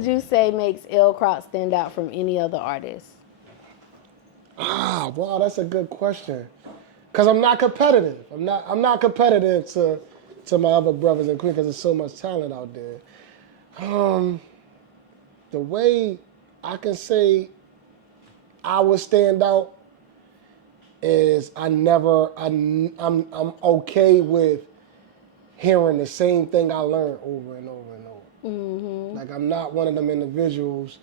would you say makes Crock stand out from any other artist? Wow, that's a good question. Cause I'm not competitive. I'm not competitive to my other brothers and queens because there's so much talent out there. The way I can say I would stand out is I'm okay with hearing the same thing I learned over and over and over. Mm-hmm. Like I'm not one of them individuals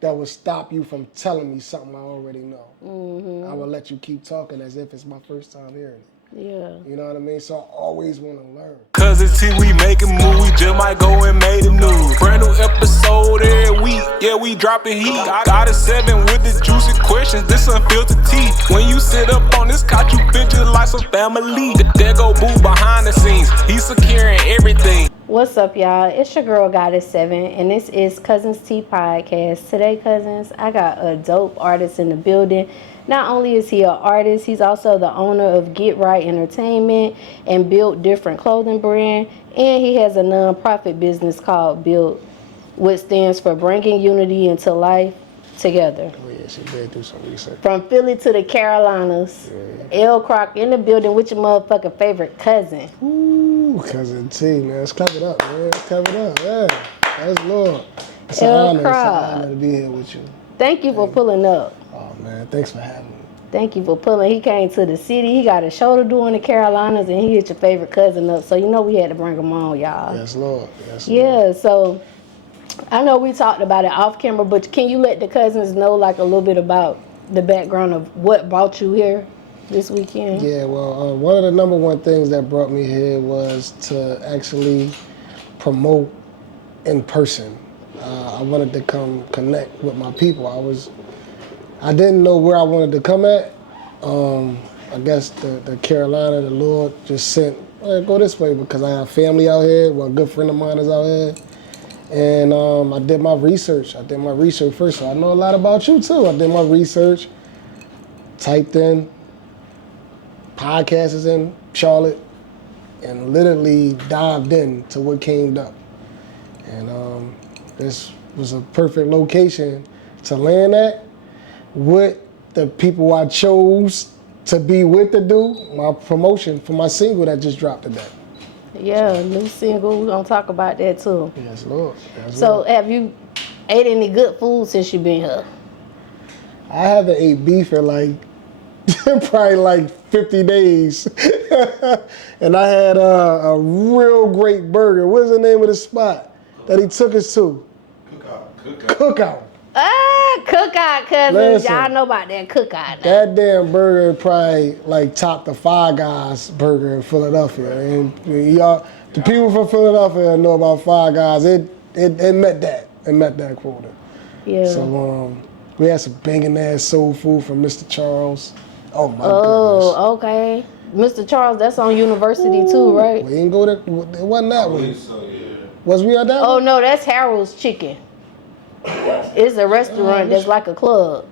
that would stop you from telling me something I already know. Mm-hmm. I will let you keep talking as if it's my first time hearing it. Yeah. You know what I mean? So I always want to learn. Cuzn T, we making moves, we just might go and make the news. Brand new episode every week, yeah, we dropping heat. Got a 7 with the juicy questions, this unfiltered tea. When you sit up on this couch, you been just like some family. There go Boo behind the scenes, he's securing everything. What's up, y'all? It's your girl, Goddess7, and this is Cuzns T Podcast. Today, Cuzns, I got a dope artist in the building. Not only is he an artist, he's also the owner of Get Right Entertainment and Built Different clothing brand, and he has a non-profit business called Built, which stands for Bringing Unity into Life Together. Oh yeah, she did do some research. From Philly to the Carolinas, Crock in the building with your motherfucking favorite cousin. Ooh, Cuzn T, man. Let's clap it up, man. Let's clap it up, yeah. That's Lord. It's an honor. It's an honor to be here with you. Thank you for pulling up. Oh, man. Thanks for having me. Thank you for pulling. He came to the city. He got a show to do in the Carolinas, and he hit your favorite cousin up. So, you know we had to bring him on, y'all. Yes, Lord. Yes, yeah, Lord. So I know we talked about it off camera, but can you let the cousins know, like, a little bit about the background of what brought you here this weekend? Yeah, well, one of the number one things that brought me here was to actually promote in person. I wanted to come connect with my people. I didn't know where I wanted to come at. I guess the Carolina, the Lord just sent, go this way because I have family out here. Well, a good friend of mine is out here. And I did my research. I did my research first, so I know a lot about you too. I did my research, typed in podcasts in Charlotte, and literally dived into what came up. And this was a perfect location to land at with the people I chose to be with to do my promotion for my single that just dropped today. Yeah, new single. We're going to talk about that too. Yes, Lord. Yes, so, Lord. Have you ate any good food since you've been here? I haven't ate beef in like probably like 50 days. And I had a real great burger. What's the name of the spot that he took us to? Cookout. Cookout, cousins. Y'all know about that cookout. That damn burger probably like topped the Five Guys burger in Philadelphia. And y'all, the people from Philadelphia know about Five Guys. It met that. It met that quota. Yeah. So we had some banging ass soul food from Mr. Charles. Oh my goodness. Oh, okay. Mr. Charles, that's on University too, right? We didn't go there. It wasn't that one. So, yeah. Was we at that one? Oh no, that's Harold's Chicken. It's a restaurant that's like a club.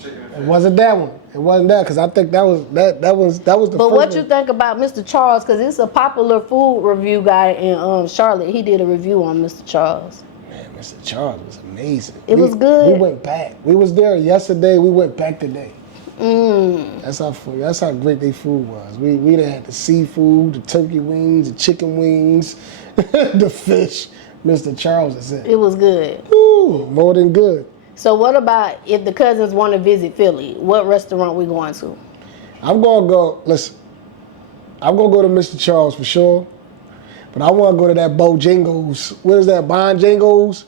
It wasn't that one. It wasn't that because I think that was the But first what one. you think about Mr. Charles? Because it's a popular food review guy in Charlotte. He did a review on Mr. Charles. Man, Mr. Charles was amazing. It was good. We went back. We was there yesterday. We went back today. That's how great their food was. We done had the seafood, the turkey wings, the chicken wings, the fish. Mr. Charles is it. It was good. Ooh, more than good. So what about if the cousins want to visit Philly? What restaurant we going to? I'm going to go to Mr. Charles for sure. But I want to go to that Bojangles. What is that, Bonjangles?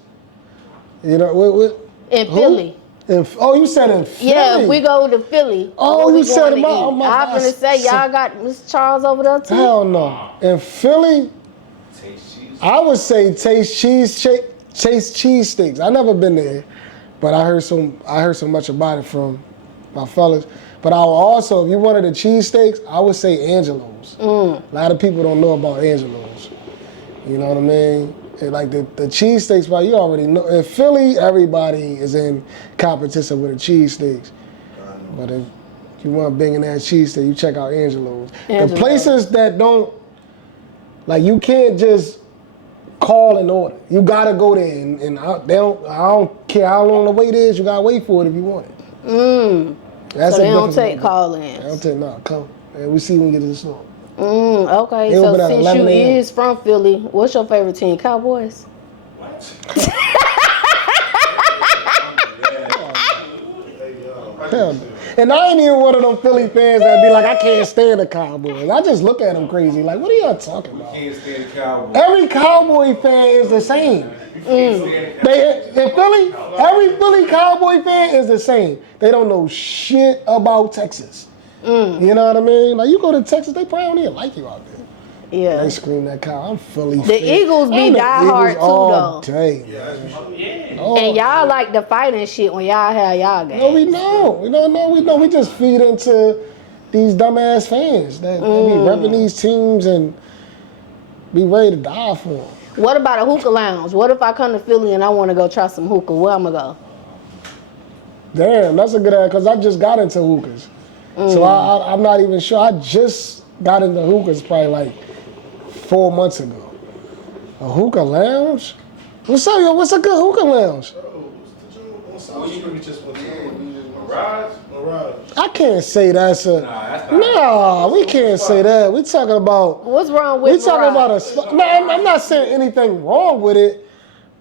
You know, what? In Philly. You said in Philly? Yeah, if we go to Philly. Oh, you said about. Oh my I'm God. going to say, y'all got Mr. Charles over there too? Hell no. In Philly, I would say Chase Cheesesteaks. I never been there, but I heard so much about it from my fellas. But I would also, if you wanted the cheesesteaks, I would say Angelo's. A lot of people don't know about Angelo's. You know what I mean? Like the cheesesteaks, but you already know. In Philly, everybody is in competition with the cheesesteaks. But if you want a banging ass cheesesteak, you check out Angelo's. The places that don't, like you can't just call and order. You gotta go there, and I don't care how long the wait is. You gotta wait for it if you want it. That's So a they don't difference take about that. call-ins. They don't take no. Come, and we see when we get to the store. Okay, They so open at since 11 you a.m. is from Philly, what's your favorite team? Cowboys? Hell no. And I ain't even one of them Philly fans that be like, I can't stand the Cowboys. I just look at them crazy, like, what are y'all talking about? Can't stand the Cowboys. Every Cowboy fan is the same. In Philly, every Philly Cowboy fan is the same. They don't know shit about Texas. You know what I mean? Like, you go to Texas, they probably don't even like you out there. Yeah. They scream that cow. I'm Philly fan. The Eagles be I'm the diehard Eagles too, all though. day, man. All And y'all day. like the fight and shit when y'all have y'all games. No, we know. We don't know. We know. We just feed into these dumbass fans that be repping these teams and be ready to die for them. What about a hookah lounge? What if I come to Philly and I want to go try some hookah? Where I'm going to go? Damn, that's a good ad because I just got into hookahs. So I'm not even sure. I just got into hookahs probably like 4 months ago. A hookah lounge? What's up, yo? What's a good hookah lounge? I can't say that's a. Nah, we can't say that. We talking about. What's wrong with We talking about Mirage? a. No, I'm not saying anything wrong with it,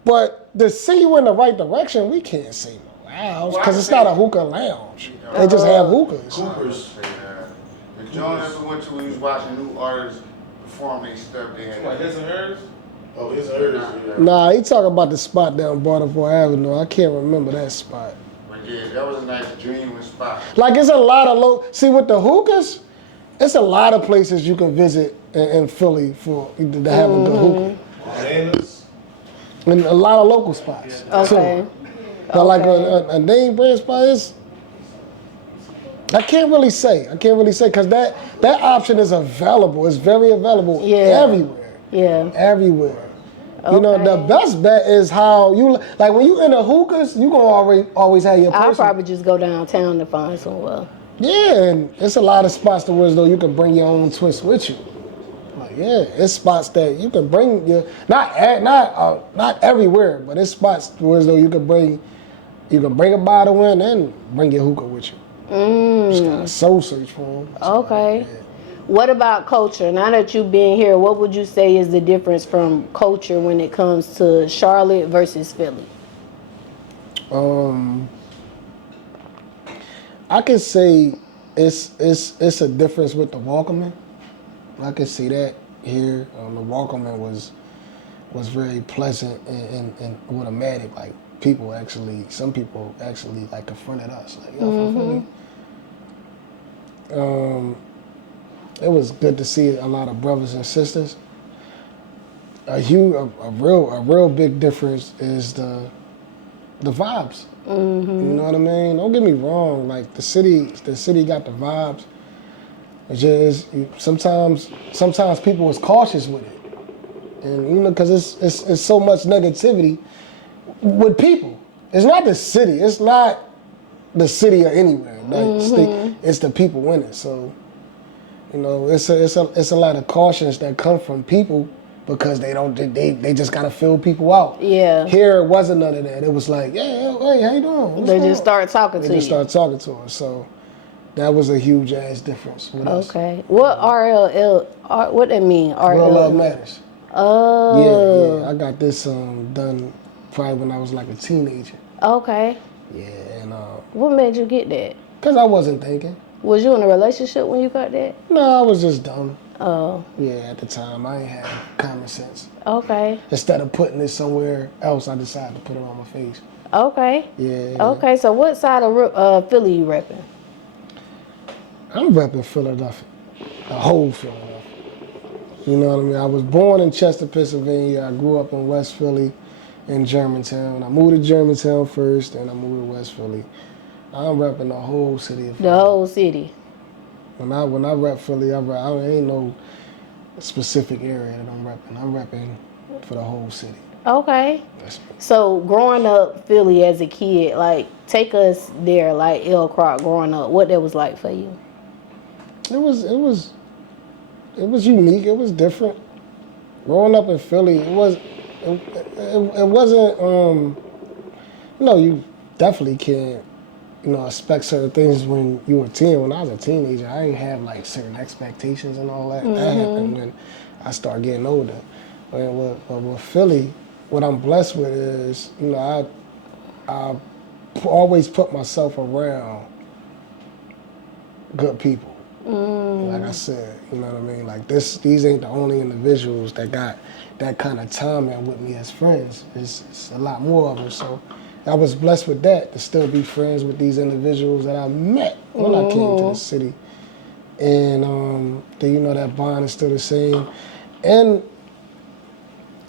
but to see you in the right direction, we can't say lounge because it's not a hookah lounge. They just have hookahs. Hoopers. If John ever went to, he was watching new artists perform their stuff, they had. His and hers? Oh, his and hers. Nah, he talking about the spot down Baltimore Avenue. I can't remember that spot. But yeah, that was a nice dreaming spot. Like, it's a lot of see with the hookahs, it's a lot of places you can visit in Philly to have a good hookah. And a lot of local spots. Okay. Too. But like a name brand spot is, I can't really say because that option is available. It's very available everywhere. Yeah. Everywhere. You know, the best bet is how you, like when you in the hookahs, you gonna always have your person. I'll probably just go downtown to find somewhere. Yeah, and it's a lot of spots to where as though you can bring your own twist with you. Like, yeah, it's spots that you can bring your, not everywhere, but it's spots to where as though you can bring a bottle in and bring your hookah with you. Just gotta soul search for them. Okay. What about culture? Now that you've been here, what would you say is the difference from culture when it comes to Charlotte versus Philly? I can say it's a difference with the welcoming. I can see that here. The welcoming was very pleasant and automatic. Like some people actually like confronted us. Like, yo, from Philly. It was good to see a lot of brothers and sisters. A real big difference is the vibes. You know what I mean? Don't get me wrong. Like the city got the vibes. It's just sometimes people is cautious with it, and you know, because it's so much negativity with people. It's not the city. It's not the city or anywhere. Like, it's the people in it. So. You know, it's a lot of cautions that come from people because they just gotta fill people out. Yeah. Here it wasn't none of that. It was like, yeah, hey, how you doing? What's They going just on? start talking They to you. just start talking to us. So that was a huge ass difference with us. Okay. What what that mean? Real love matters. Oh. Yeah. I got this done probably when I was like a teenager. Okay. Yeah, and What made you get that? cause I wasn't thinking. Was you in a relationship when you got that? No, I was just dumb. Oh. Yeah, at the time I ain't had common sense. Okay. Instead of putting it somewhere else, I decided to put it on my face. Okay. Yeah. Okay. So what side of Philly you repping? I'm repping Philadelphia, the whole Philadelphia. You know what I mean? I was born in Chester, Pennsylvania. I grew up in West Philly, in Germantown. I moved to Germantown first, and I moved to West Philly. I'm repping the whole city of Philly. The whole city. When I rep Philly, I ain't no specific area that I'm repping. I'm repping for the whole city. Okay. That's me. So growing up Philly as a kid, like take us there, like Crock growing up. What that was like for you? It was unique. It was different. Growing up in Philly, it wasn't. You definitely can't. Expect certain things when you were 10. When I was a teenager, I didn't have like certain expectations and all that. That happened when I started getting older. And with Philly, what I'm blessed with is, I always put myself around good people. Like I said, you know what I mean? Like these ain't the only individuals that got that kind of time in with me as friends. It's a lot more of them. So I was blessed with that, to still be friends with these individuals that I met when I came to the city. And that bond is still the same. And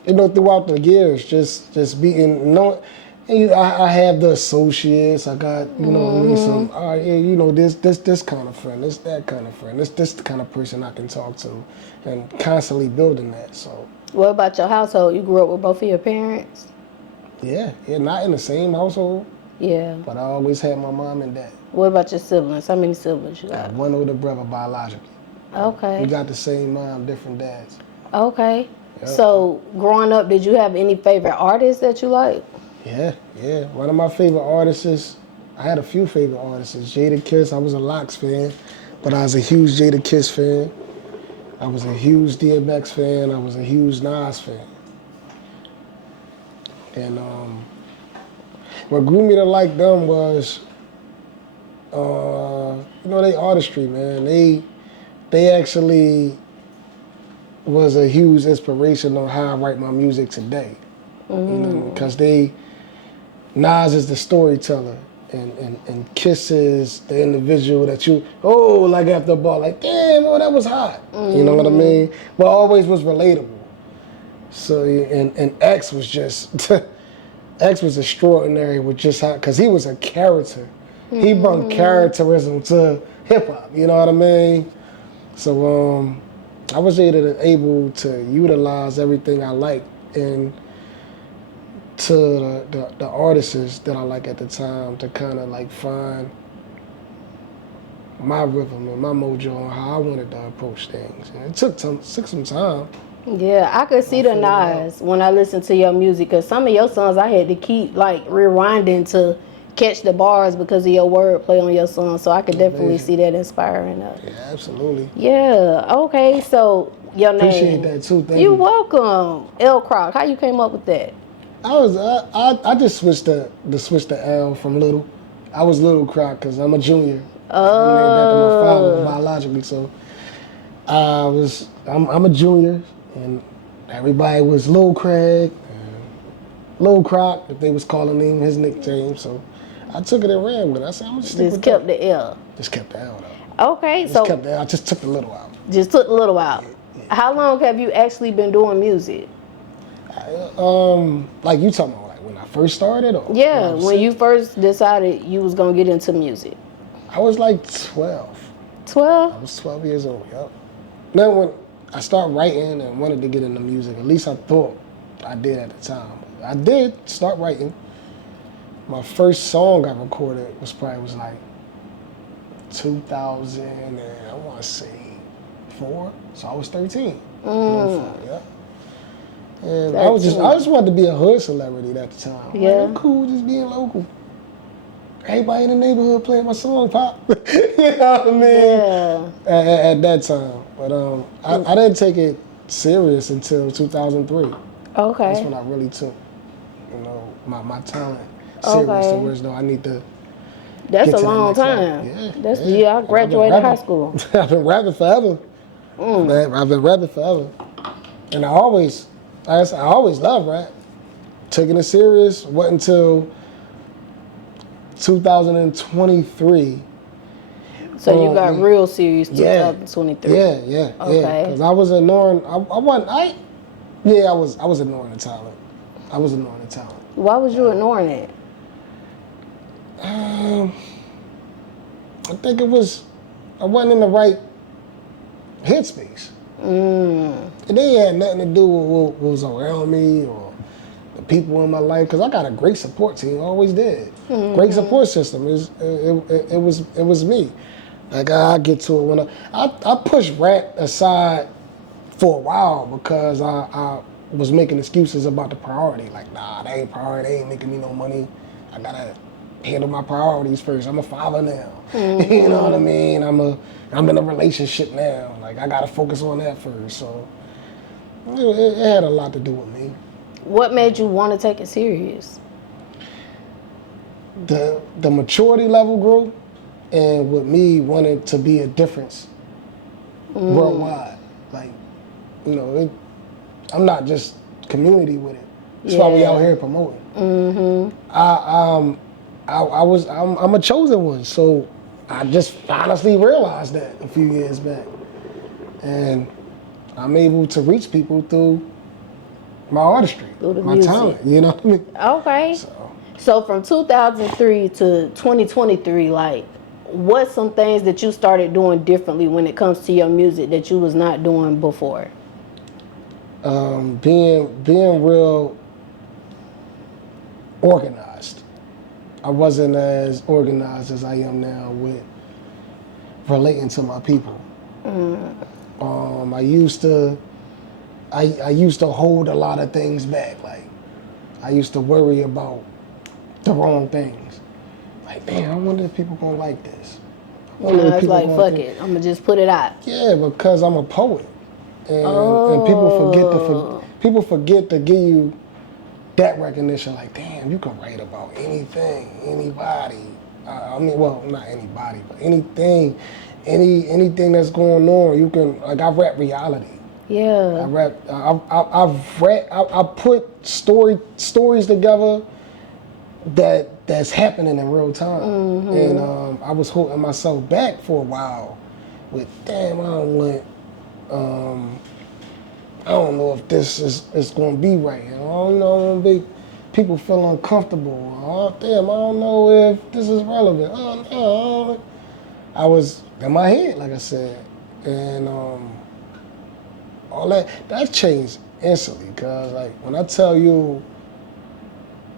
throughout the years, just being I have the associates. I got some. This kind of friend, that kind of friend, this the kind of person I can talk to, and constantly building that. So. What about your household? You grew up with both of your parents? Yeah, not in the same household. Yeah. But I always had my mom and dad. What about your siblings? How many siblings you got? I got one older brother biologically. Okay. We got the same mom, different dads. Okay. Yep. So, growing up, did you have any favorite artists that you like? Yeah. One of my favorite artists, I had a few favorite artists. Jadakiss. I was a Lox fan, but I was a huge Jadakiss fan. I was a huge DMX fan. I was a huge Nas fan. And what grew me to like them was, they artistry, man. They actually was a huge inspiration on how I write my music today. Because Nas is the storyteller, and Kiss is the individual that like after a ball, like, damn, that was hot. You know what I mean? But always was relatable. So, and X was just, X was extraordinary with just how, because he was a character. He brought characterism to hip hop, you know what I mean? So, I was able to utilize everything I liked and to the artists that I like at the time to kind of like find my rhythm and my mojo on how I wanted to approach things. And it took some time. Yeah, I could see the Nas when I listened to your music, because some of your songs I had to keep like rewinding to catch the bars because of your wordplay on your song. So I could definitely see that inspiring us. Yeah, absolutely. Yeah. Okay. So your name. Appreciate that too. Thank You're you. welcome. L. Crock. How you came up with that? I just switched the L from Little. I was Little Crock because I'm a junior. I'm named after my father biologically, so I'm a junior, and everybody was Lil Craig, Lil Crock, if they was calling him his nickname. So I took it and ran with it. I said, I'm gonna stick with kept that. the L. Just kept the L though. Okay, I just took the little out. Just took the little out. Yeah. How long have you actually been doing music? Like you talking about, like when I first started, or when you first decided you was gonna get into music. I was like 12. 12? I was 12 years old. Yep. Then when I started writing and wanted to get into music, at least I thought I did at the time. I did start writing. My first song I recorded was like 2000 and I want to say 4. So I was 13. Yep. And I just wanted to be a hood celebrity at the time. Yeah. Like, I'm cool just being local. Everybody in the neighborhood playing my song, Pop. You know what I mean? Yeah. At that time. But I didn't take it serious until 2003. Okay. That's when I really took, my talent serious. To where though I need to. That's a long time. Yeah. I graduated high school. I've been rapping forever. I've been rapping forever. And I always loved rap. Taking it serious wasn't until 2023. So you got real serious 2023. Yeah. Okay. Because I was ignoring. I was ignoring the talent. Why was you ignoring it? I think I wasn't in the right headspace. It ain't had nothing to do with what was around me or the people in my life, because I got a great support team, always did. Great support system. It was me. Like I get to it when I pushed rap aside for a while because was making excuses about the priority. Like, nah, that ain't priority. They ain't making me no money. I gotta handle my priorities first. I'm a father now. You know what I mean? I'm in a relationship now. Like, I gotta focus on that first. So it had a lot to do with me. What made you want to take it serious? The maturity level grew, and with me wanting to be a difference worldwide. Like, you know, I'm not just community with it. That's why we out here promoting. I'm a chosen one, so I just honestly realized that a few years back, and I'm able to reach people through my artistry, Through the my music. talent. You know what I mean? Okay. So from 2003 to 2023, like, what's some things that you started doing differently when it comes to your music that you was not doing before? Being real organized. I wasn't as organized as I am now with relating to my people. I used to hold a lot of things back. Like, I used to worry about the wrong things. Like, damn, I wonder if people gonna like this. Now it's like, fuck it, I'm gonna just put it out. Yeah, because I'm a poet, and people forget to give you that recognition. Like, damn, you can write about anything, anybody. I mean, well, not anybody, but anything that's going on. You can, like, I rap reality. Yeah. I put stories together that's happening in real time. And I was holding myself back for a while with, damn, I don't know if this is gonna be right. I don't know if people feel uncomfortable. Oh, damn, I don't know if this is relevant. Oh, no. I was in my head, like I said. And all that changed instantly, because, like, when I tell you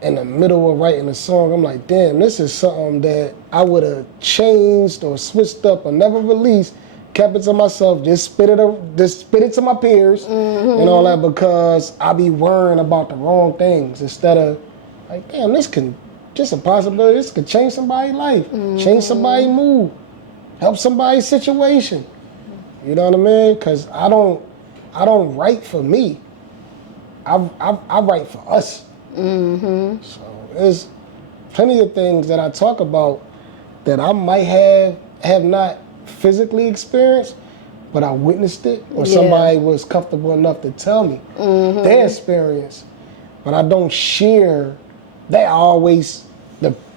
in the middle of writing a song, I'm like, damn, this is something that I would have changed or switched up or never released, kept it to myself, just spit it to my peers and all that, because I be worrying about the wrong things instead of, like, damn, just a possibility, this could change somebody's life, change somebody's mood, help somebody's situation. You know what I mean? Because I don't write for me. I write for us. So there's plenty of things that I talk about that I might have not physically experienced, but I witnessed it, or somebody was comfortable enough to tell me their experience. But I don't share that.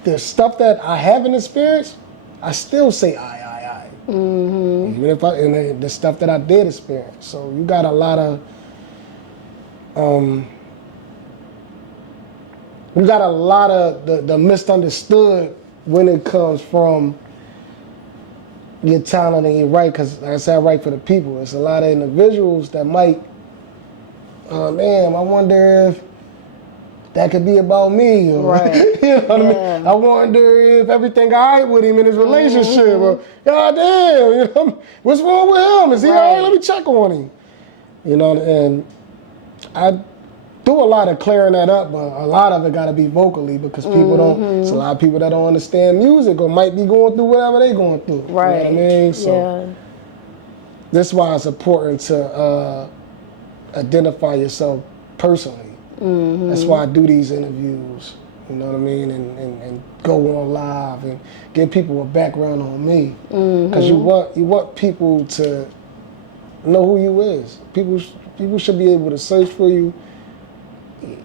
The stuff that I haven't experienced, I still say I. Even if and the stuff that I did experience. So you got a lot of the misunderstood when it comes from your talent and your right, because, like I said, I write for the people. It's a lot of individuals that might, damn, I wonder if that could be about me. Or, Right. You know what I mean? I wonder if everything all right with him in his relationship. Or, God damn, you know, what's wrong with him? Is he all right? Let me check on him. You know, and I do a lot of clearing that up, but a lot of it got to be vocally, because people don't, it's a lot of people that don't understand music or might be going through whatever they going through. Right. You know what I mean? So that's why it's important to identify yourself personally. That's why I do these interviews, you know what I mean, and go on live and give people a background on me, because you want people to know who you is. People should be able to search for you.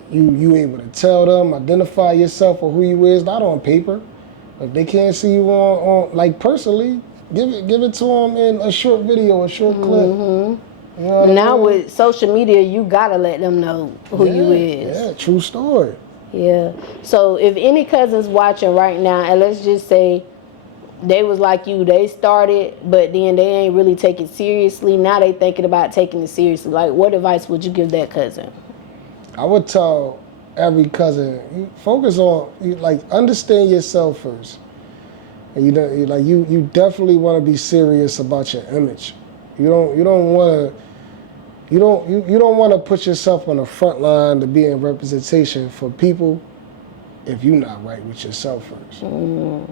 You able to tell them, identify yourself or who you is, not on paper. If they can't see you on like personally, give it to them in a short video, a short clip. You know now with social media, you gotta let them know who you is. Yeah, true story. Yeah. So if any cousins watching right now, and let's just say they was like you, they started, but then they ain't really take it seriously. Now they thinking about taking it seriously. Like, what advice would you give that cousin? I would tell every cousin, you focus on, like, understand yourself first. And you definitely want to be serious about your image. You don't want You don't want to put yourself on the front line to be in representation for people if you're not right with yourself first.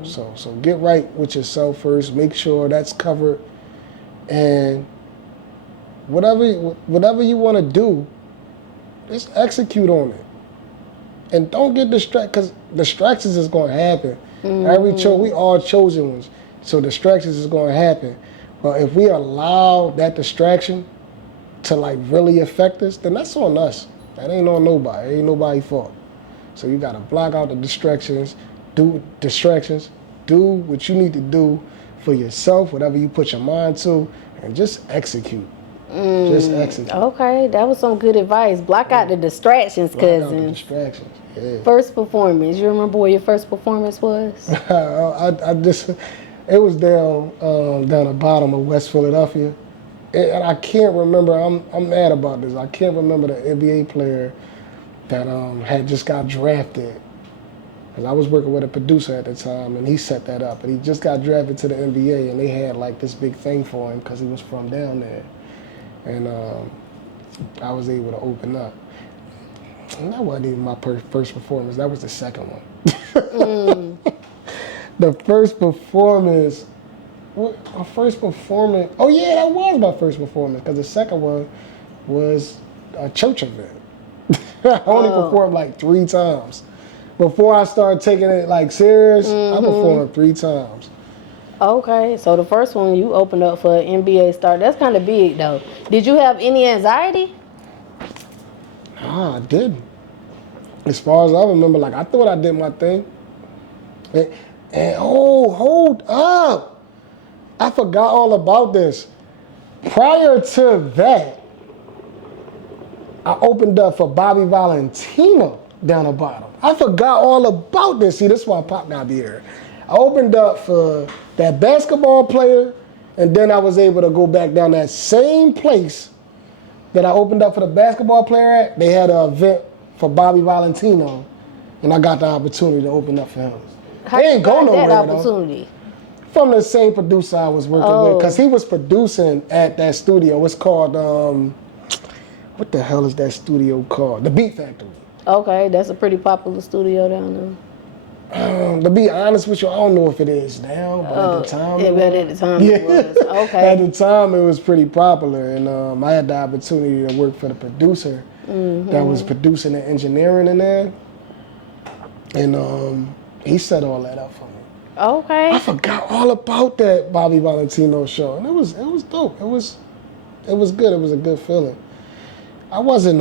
So get right with yourself first. Make sure that's covered, and whatever you want to do, just execute on it. And don't get distracted, because distractions is going to happen. We all chosen ones, so distractions is going to happen. But if we allow that distraction to like really affect us, then that's on us. That ain't on nobody. It ain't nobody's fault. So you gotta block out the distractions. Do what you need to do for yourself, whatever you put your mind to, and just execute. Just execute. Okay, that was some good advice. Block out the distractions, Block out the cousin. distractions. Yeah. First performance. You remember where your first performance was? It was down the bottom of West Philadelphia. And I can't remember, I'm mad about this. I can't remember the NBA player that had just got drafted. Because I was working with a producer at the time, and he set that up. And he just got drafted to the NBA, and they had like this big thing for him because he was from down there. And I was able to open up. And that wasn't even my first performance. That was the second one. The first performance. My first performance. Oh yeah, that was my first performance. Because the second one was a church event. I only performed like 3 times. Before I started taking it like serious, I performed 3 times. Okay, so the first one you opened up for an NBA star. That's kind of big though. Did you have any anxiety? Nah, I didn't. As far as I remember, like I thought I did my thing. And hold up. I forgot all about this. Prior to that, I opened up for Bobby Valentino down the bottom. I forgot all about this. See, this is why Pop not be here. I opened up for that basketball player, and then I was able to go back down that same place that I opened up for the basketball player at. They had an event for Bobby Valentino, and I got the opportunity to open up for him. How They ain't go nowhere that opportunity? From the same producer I was working with, because he was producing at that studio. It's called, what the hell is that studio called? The Beat Factory. Okay, that's a pretty popular studio down there. To be honest with you, I don't know if it is now, but at the time it was. Okay. At the time it was pretty popular, and I had the opportunity to work for the producer that was producing and engineering in there, and he set all that up for me. Okay. I forgot all about that Bobby Valentino show, and it was dope. It was good. It was a good feeling. I wasn't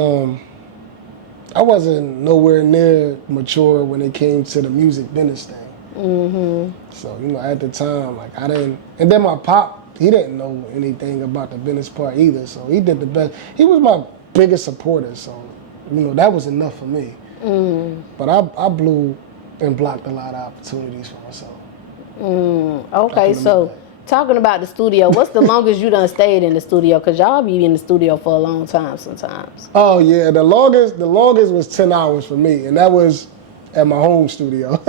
nowhere near mature when it came to the music business thing. So at the time, like I didn't. And then my pop, he didn't know anything about the business part either. So he did the best. He was my biggest supporter. So that was enough for me. But I blew and blocked a lot of opportunities for myself. Okay, so talking about the studio, what's the longest you done stayed in the studio? Because y'all be in the studio for a long time sometimes. Oh yeah, the longest was 10 hours for me, and that was at my home studio.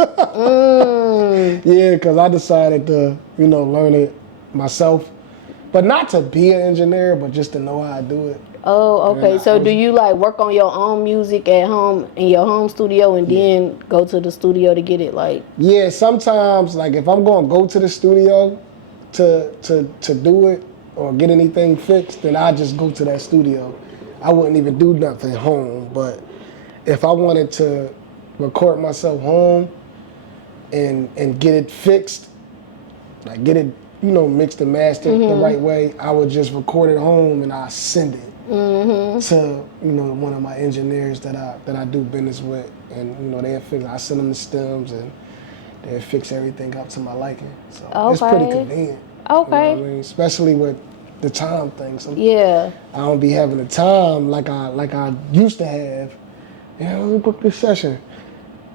Yeah, because I decided to learn it myself, but not to be an engineer, but just to know how to do it. Oh, okay. So do you like work on your own music at home in your home studio and then go to the studio to get it like? Yeah, sometimes like if I'm going to go to the studio to do it or get anything fixed, then I just go to that studio. I wouldn't even do nothing at home. But if I wanted to record myself home and get it fixed, like get it mixed and mastered the right way, I would just record it home and I send it to one of my engineers that I do business with, and they'll fix. I send them the stems and they'll fix everything up to my liking. So it's pretty convenient. Okay. You know what I mean? Especially with the time thing. Yeah. I don't be having the time like I used to have. Let me book this session.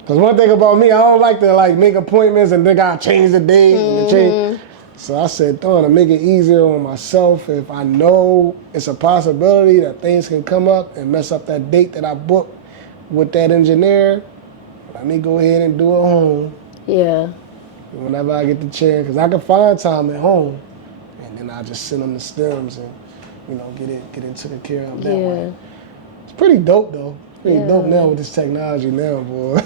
Cause one thing about me, I don't like to make appointments and then I change the date and change. So I said, to make it easier on myself, if I know it's a possibility that things can come up and mess up that date that I booked with that engineer, let me go ahead and do it home. Yeah. Whenever I get the chance, because I can find time at home, and then I just send them the stems and get it taken care of that way. It's pretty dope though. Pretty dope now with this technology now, boy.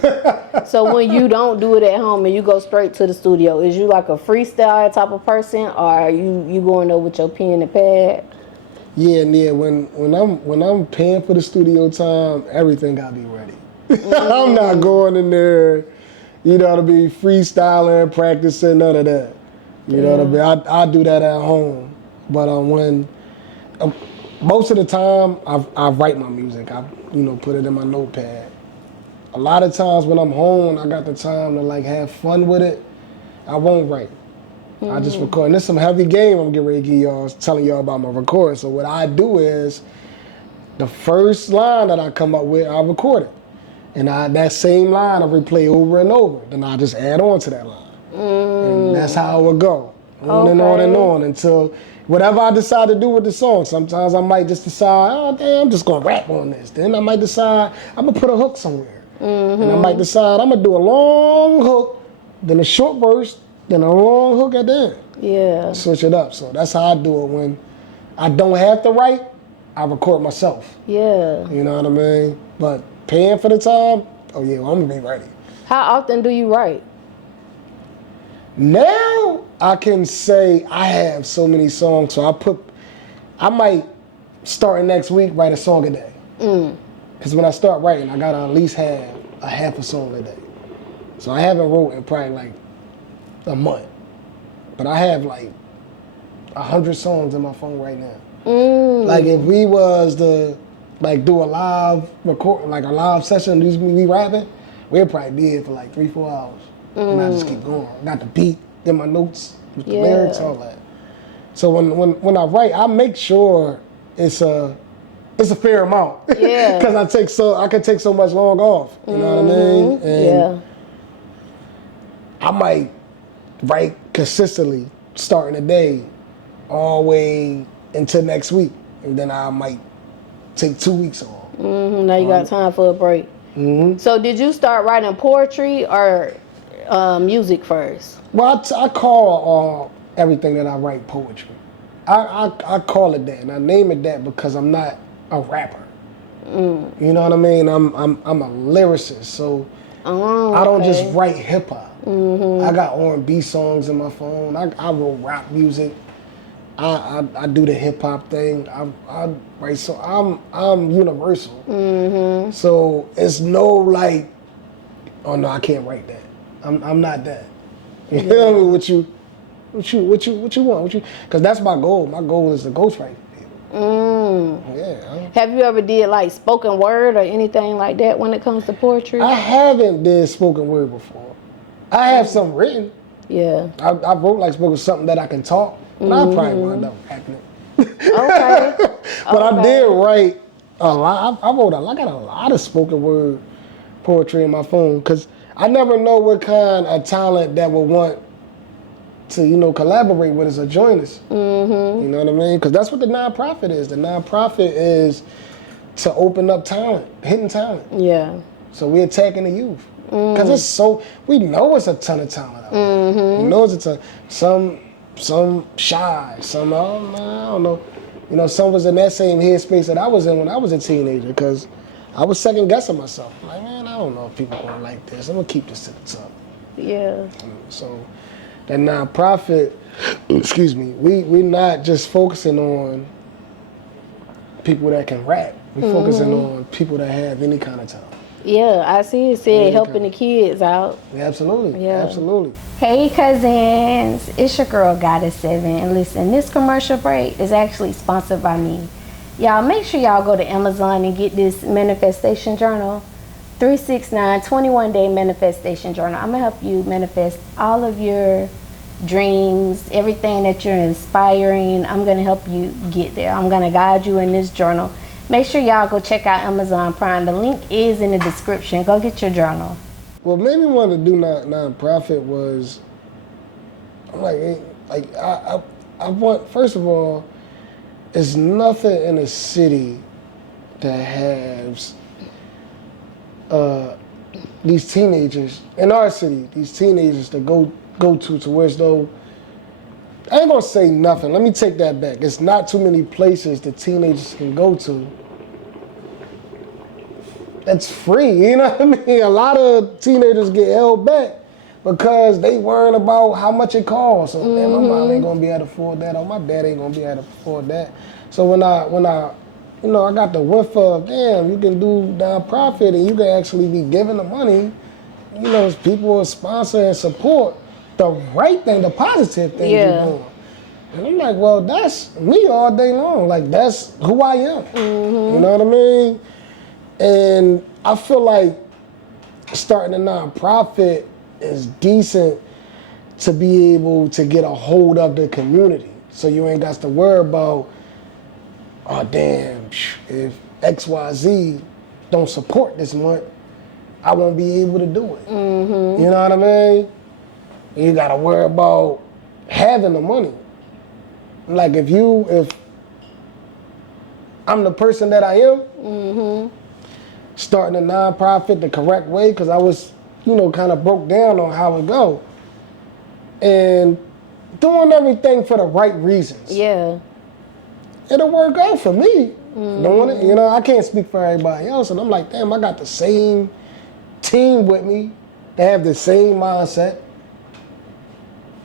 So when you don't do it at home and you go straight to the studio, is you like a freestyle type of person, or are you going there with your pen and pad? Yeah. When I'm paying for the studio time, everything gotta be ready. I'm not going in there, to be freestyling, practicing, none of that. You know what I mean? I do that at home, but when most of the time I write my music. I put it in my notepad. A lot of times when I'm home and I got the time to like have fun with it, I won't write. I just record. And there's some heavy game I'm getting ready to give y'all, telling y'all about my record. So what I do is, the first line that I come up with, I record it. And that same line I replay over and over. Then I just add on to that line. And that's how it would go. On and on and on until whatever I decide to do with the song. Sometimes I might just decide, oh damn, I'm just gonna rap on this. Then I might decide I'm gonna put a hook somewhere. And I might decide I'm gonna do a long hook, then a short verse, then a long hook at the end. Yeah. Switch it up. So that's how I do it when I don't have to write. I record myself. Yeah. You know what I mean? But paying for the time, oh yeah, I'm gonna be ready. How often do you write? Now I can say I have so many songs, so I might start next week write a song a day. Because when I start writing, I gotta at least have a half a song a day. So I haven't wrote in probably like a month, but I have like 100 songs in my phone right now. Like if we was to like do a live record, like a live session, we rapping, we'd probably be here for like 3-4 hours. And I just keep going. I got the beat in my notes with the lyrics, all that. So when I write, I make sure it's a fair amount. Yeah. Because I can take so much long off. You know what I mean? And I might write consistently, starting the day, all the way until next week, and then I might take 2 weeks off. Now you got time for a break. So did you start writing poetry or music first? Well, I call everything that I write poetry. I call it that, and I name it that because I'm not a rapper. You know what I mean? I'm a lyricist, so I don't just write hip hop. I got R&B songs in my phone. I wrote rap music. I do the hip hop thing. I write, so I'm universal. So it's no like, oh no, I can't write that. I'm not that. You know what I mean? What you want? Because that's my goal. My goal is to ghostwrite people. Yeah. Have you ever did like spoken word or anything like that when it comes to poetry? I haven't did spoken word before. I have some written. Yeah. I wrote like spoken something that I can talk, but I'll probably wind up rapping it. Okay. But I did write a lot. I got a lot of spoken word poetry in my phone because I never know what kind of talent that will want to, collaborate with us or join us. You know what I mean? Because that's what the nonprofit is. The nonprofit is to open up talent, hidden talent. Yeah. So we're attacking the youth. Because we know it's a ton of talent out there. We know it's a ton. Some shy, some, I don't know. Some was in that same headspace that I was in when I was a teenager because I was second guessing myself. Like, man, I don't know if people gonna like this. I'm gonna keep this to the top. Yeah. So that nonprofit, excuse me, we're not just focusing on people that can rap. We're focusing on people that have any kind of talent. Yeah, I see it said helping the kids out. Yeah, absolutely. Yeah. Absolutely. Hey, Cuzns. It's your girl, Goddess7. And listen, this commercial break is actually sponsored by me. Y'all, make sure y'all go to Amazon and get this manifestation journal. 369 21-day manifestation journal. I'm going to help you manifest all of your dreams, everything that you're inspiring. I'm going to help you get there. I'm going to guide you in this journal. Make sure y'all go check out Amazon Prime. The link is in the description. Go get your journal. What made me want to do nonprofit was, I'm like I want, first of all, there's nothing in a city that has these teenagers, in our city, these teenagers to go to where as though I ain't gonna say nothing. Let me take that back. It's not too many places the teenagers can go to that's free, you know what I mean? A lot of teenagers get held back because they worrying about how much it costs. So, man, my mom ain't gonna be able to afford that, or my dad ain't gonna be able to afford that. So when I I got the whiff of, damn, you can do nonprofit and you can actually be giving the money, people will sponsor and support the right thing, the positive thing you're doing. And I'm like, well, that's me all day long. Like, that's who I am. You know what I mean? And I feel like starting a nonprofit is decent to be able to get a hold of the community. So you ain't got to worry about, oh, damn, if XYZ don't support this month, I won't be able to do it. You know what I mean? You got to worry about having the money. Like if I'm the person that I am, starting a nonprofit the correct way, because I was, kind of broke down on how it go, and doing everything for the right reasons. Yeah. It'll work out for me doing it. I can't speak for everybody else, and I'm like, damn, I got the same team with me. They have the same mindset.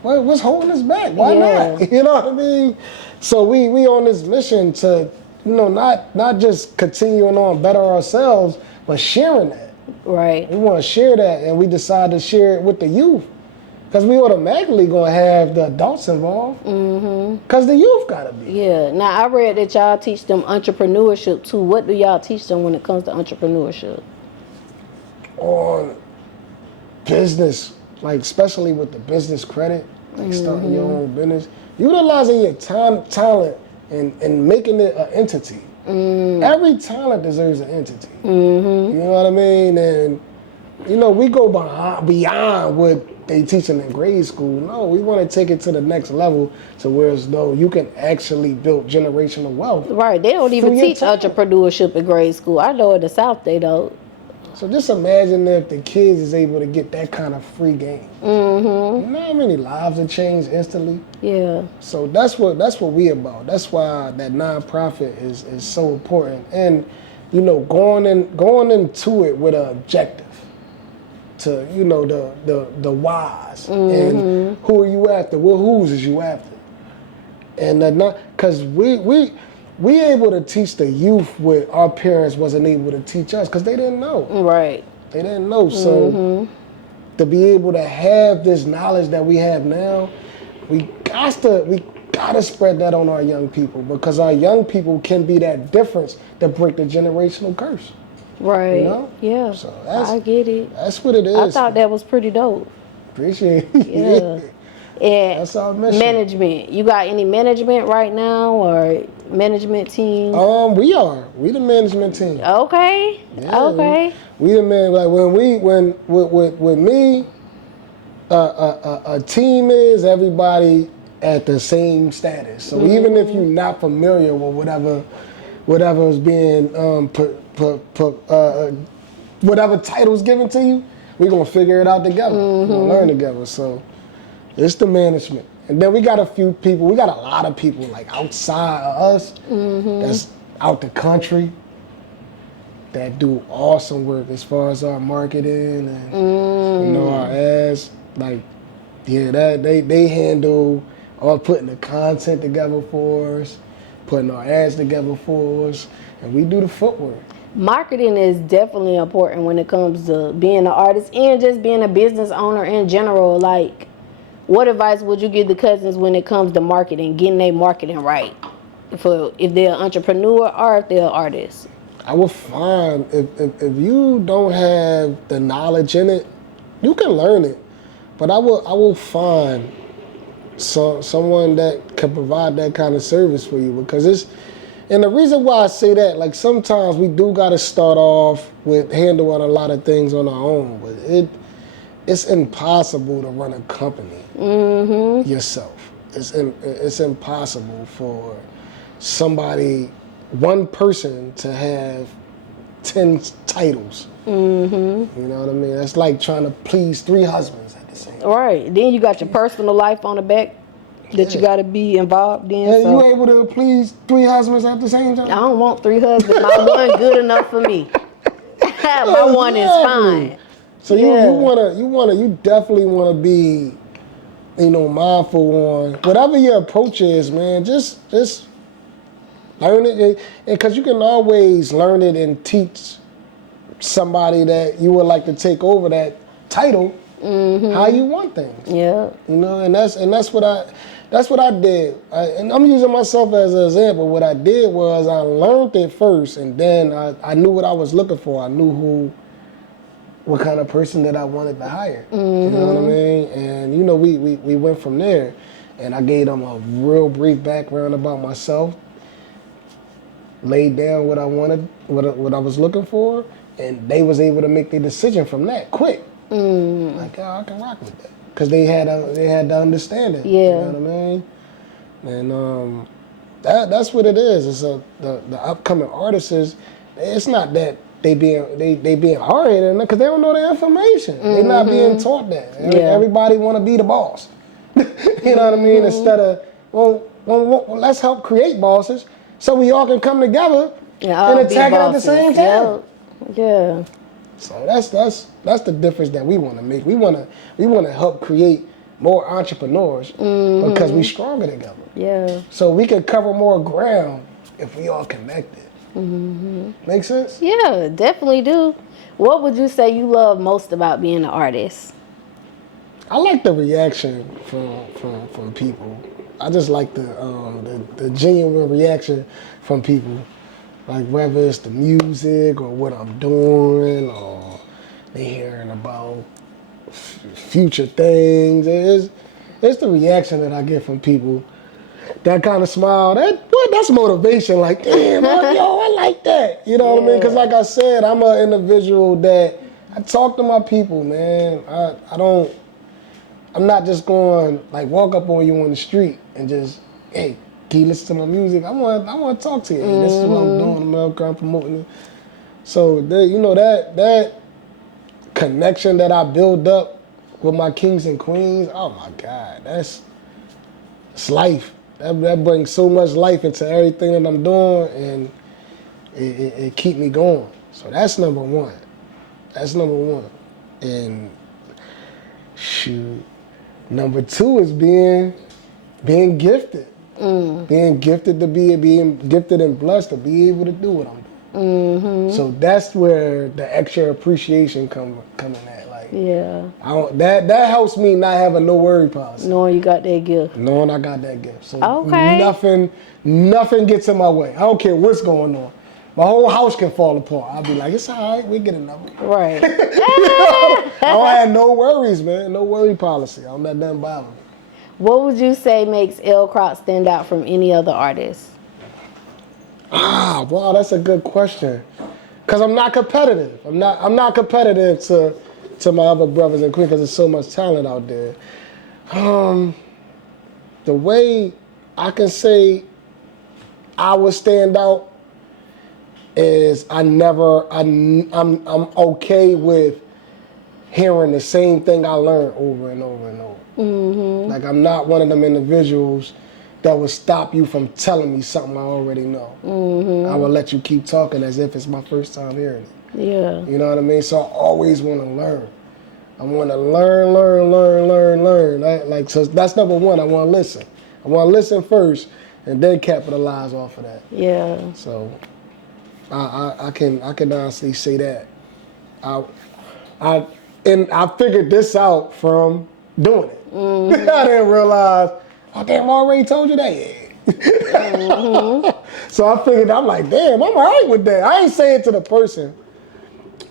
What's holding us back? Why not? You know what I mean? So we on this mission to, not just continuing on better ourselves, but sharing that. Right. We want to share that, and we decide to share it with the youth, because we automatically gonna have the adults involved. Because the youth gotta be. Yeah. Now I read that y'all teach them entrepreneurship too. What do y'all teach them when it comes to entrepreneurship? On business, like especially with the business credit, like starting your own business, utilizing your time, talent, and making it an entity. Every talent deserves an entity. You know what I mean? And we go beyond what they teaching in grade school. No, we want to take it to the next level, to where as though you can actually build generational wealth. Right. They don't even teach entrepreneurship in grade school. I know in the South they don't. So just imagine if the kids is able to get that kind of free game. You know how many lives are changed instantly? Yeah. So that's what we about. That's why that nonprofit is so important. And going into it with an objective to the whys and who are you after? What who's is you after? And because we able to teach the youth what our parents wasn't able to teach us, because they didn't know. Right. They didn't know. So to be able to have this knowledge that we have now, we gotta spread that on our young people, because our young people can be that difference to break the generational curse. Right. Yeah. So I get it. That's what it is. I thought that was pretty dope. Appreciate it. Yeah. And that's our mission. Management. You got any management right now, or management team? We the management team. Okay. Yeah, okay. We the man. Like when with me, a team is everybody at the same status. So even if you're not familiar with whatever is being whatever title's given to you, we're gonna figure it out together. We're gonna learn together. So it's the management. And then we got a few people, we got a lot of people like outside of us that's out the country that do awesome work as far as our marketing and our ads. Like, that they handle all putting the content together for us, putting our ads together for us, and we do the footwork. Marketing is definitely important when it comes to being an artist and just being a business owner in general. Like, what advice would you give the Cuzns when it comes to marketing, getting their marketing right, for if they're an entrepreneur or if they're an artist? I would find if you don't have the knowledge in it, you can learn it, but I will find someone that can provide that kind of service for you, because it's. And the reason why I say that, like, sometimes we do got to start off with handling a lot of things on our own, but it's impossible to run a company yourself. It's impossible for one person to have 10 titles. You know what I mean? That's like trying to please 3 husbands at the same time. Right. Then you got your personal life on the back that you got to be involved in. And So you able to please 3 husbands at the same time? I don't want 3 husbands. My one good enough for me. My one is fine. So Yeah. you definitely wanna be, mindful on whatever your approach is, man. Just learn it, because you can always learn it and teach somebody that you would like to take over that title how you want things. Yeah. And that's what I did. And I'm using myself as an example. What I did was I learned it first, and then I knew what I was looking for. I knew what kind of person that I wanted to hire. You know what I mean? And we went from there, and I gave them a real brief background about myself, laid down what I wanted, what I was looking for, and they was able to make their decision from that quick. Like, I can rock with that, because they had the understanding. Yeah. You know what I mean? And that's what it is. It's the upcoming artists it's not that they being hard headed, because they don't know the information. They're not being taught that. Everybody want to be the boss. You know what I mean? Instead of well, let's help create bosses so we all can come together and attack it at the same time. Yeah. So that's the difference that we want to make. We want to help create more entrepreneurs because we stronger together. Yeah. So we can cover more ground if we all connected. Make sense? Yeah, definitely do. What would you say you love most about being an artist? I like the reaction from people. I just like the genuine reaction from people. Like whether it's the music or what I'm doing, or they hearing about future things. It's the reaction that I get from people. That kind of smile, that's motivation. Like, damn, yo, I like that. You know what I mean? Because like I said, I'm an individual that I talk to my people, man. I'm not just going like walk up on you on the street and just, hey, can you listen to my music? I want to talk to you. Hey, this is what I'm doing. I'm promoting it. So that connection that I build up with my kings and queens. Oh my God, it's life. That brings so much life into everything that I'm doing, and it keep me going. So that's number one. And shoot, number 2 is being gifted. Being gifted being gifted and blessed to be able to do what I'm doing. So that's where the extra appreciation coming at. Like, that helps me not have a no worry policy. Knowing you got that gift. Knowing I got that gift. So nothing gets in my way. I don't care what's going on. My whole house can fall apart. I'll be like, it's all right, we get another one. Right. I don't have no worries, man. No worry policy. I don't let nothing bother me. What would you say makes L. Crock stand out from any other artist? Wow, that's a good question. Cause I'm not competitive. I'm not competitive to my other brothers and queens, because there's so much talent out there. The way I can say I would stand out is I'm okay with hearing the same thing I learned over and over and over. Like, I'm not one of them individuals that will stop you from telling me something I already know. I will let you keep talking as if it's my first time hearing it. Yeah. You know what I mean? So I always want to learn. I want to learn. So that's number 1. I want to listen. I want to listen first and then capitalize off of that. Yeah. So I can honestly say that. I figured this out from doing it. I didn't realize, oh damn, I already told you that. Yeah. So I figured, I'm like, damn, I'm all right with that. I ain't say it to the person,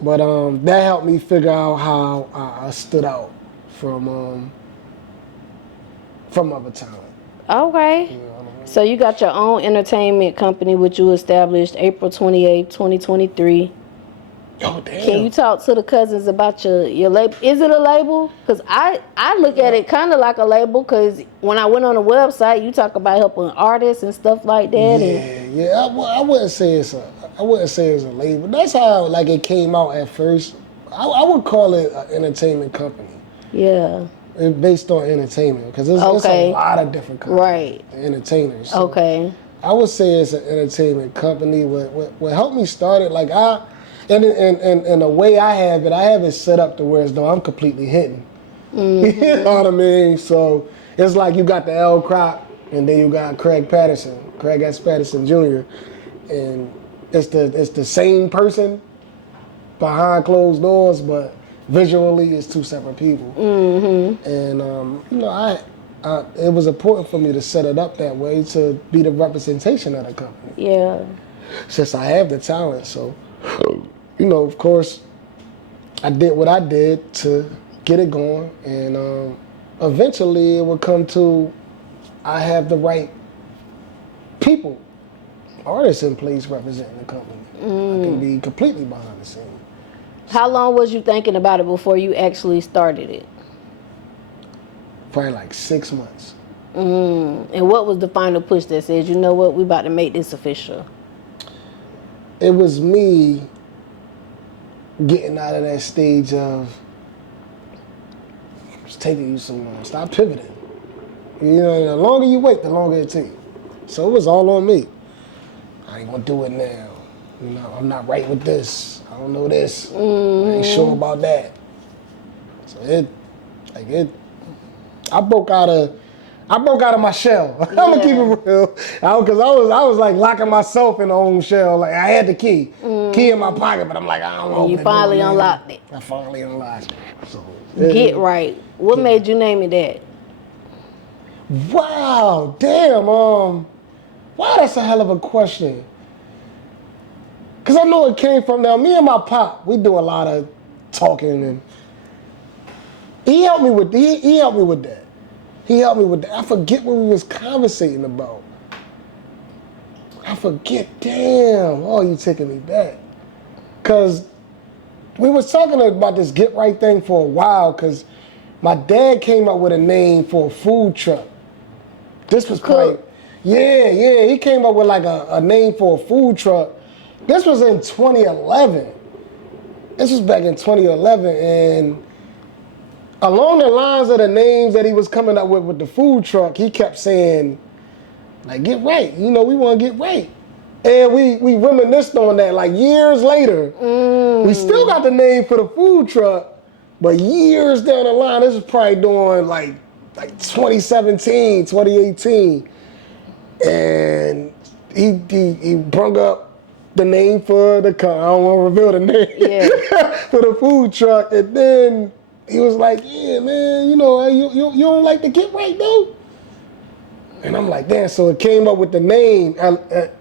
but that helped me figure out how I stood out from other talent. Okay. You know what I mean? So you got your own entertainment company, which you established April 28, 2023. Oh, damn. Can you talk to the Cuzns about your label? Is it a label? Because I look at it kind of like a label, because when I went on the website, you talk about helping artists and stuff like that. Yeah. I wouldn't say it's a label. That's how it came out at first. I would call it an entertainment company. Yeah. It's based on entertainment because it's a lot of different kinds of entertainers. So I would say it's an entertainment company. What helped me start it, like and the way I have it set up to where as though I'm completely hidden. Mm-hmm. You know what I mean? So it's like you got the L Crock, and then you got Craig S. Patterson Jr. And it's the same person behind closed doors, but visually it's two separate people. Mm-hmm. And you know, it was important for me to set it up that way to be the representation of the company. Yeah. Since I have the talent, so you know, of course, I did what I did to get it going, and eventually it would come to I have the right people, artists in place representing the company. I can be completely behind the scenes. How long was you thinking about it before you actually started it? Probably like 6 months. And what was the final push that says, you know what, we about to make this official? It was me getting out of that stage of it's taking you so long. Stop pivoting. You know, the longer you wait, the longer it takes. So it was all on me. I ain't gonna do it now. You know, I'm not right with this. I don't know this. I ain't sure about that. So I broke out of my shell. I'm gonna keep it real. Because I was like locking myself in the own shell. Like I had the key in my pocket, but I'm like, I don't know. You finally unlocked it. I finally unlocked it. So Get Right. What made you name it that? Wow, damn. Wow, that's a hell of a question. Cause I know it came from now. Me and my pop, we do a lot of talking, and he helped me with that. He helped me with that. I forget what we was conversating about. I forget. Damn. Oh, you taking me back. Cause we was talking about this Get Right thing for a while. Cause my dad came up with a name for a food truck. This was probably, yeah. He came up with like a name for a food truck. This was in 2011. This was back in 2011, and along the lines of the names that he was coming up with the food truck, he kept saying, like, get right. You know, we want to get right. And we reminisced on that. Like years later, we still got the name for the food truck, but years down the line, this is probably doing like 2017, 2018. And he brought up the name for the car. I don't want to reveal the name for the food truck. And then he was like, yeah, man, you know, you don't like to Get Right, though? And I'm like, damn, so it came up with the name.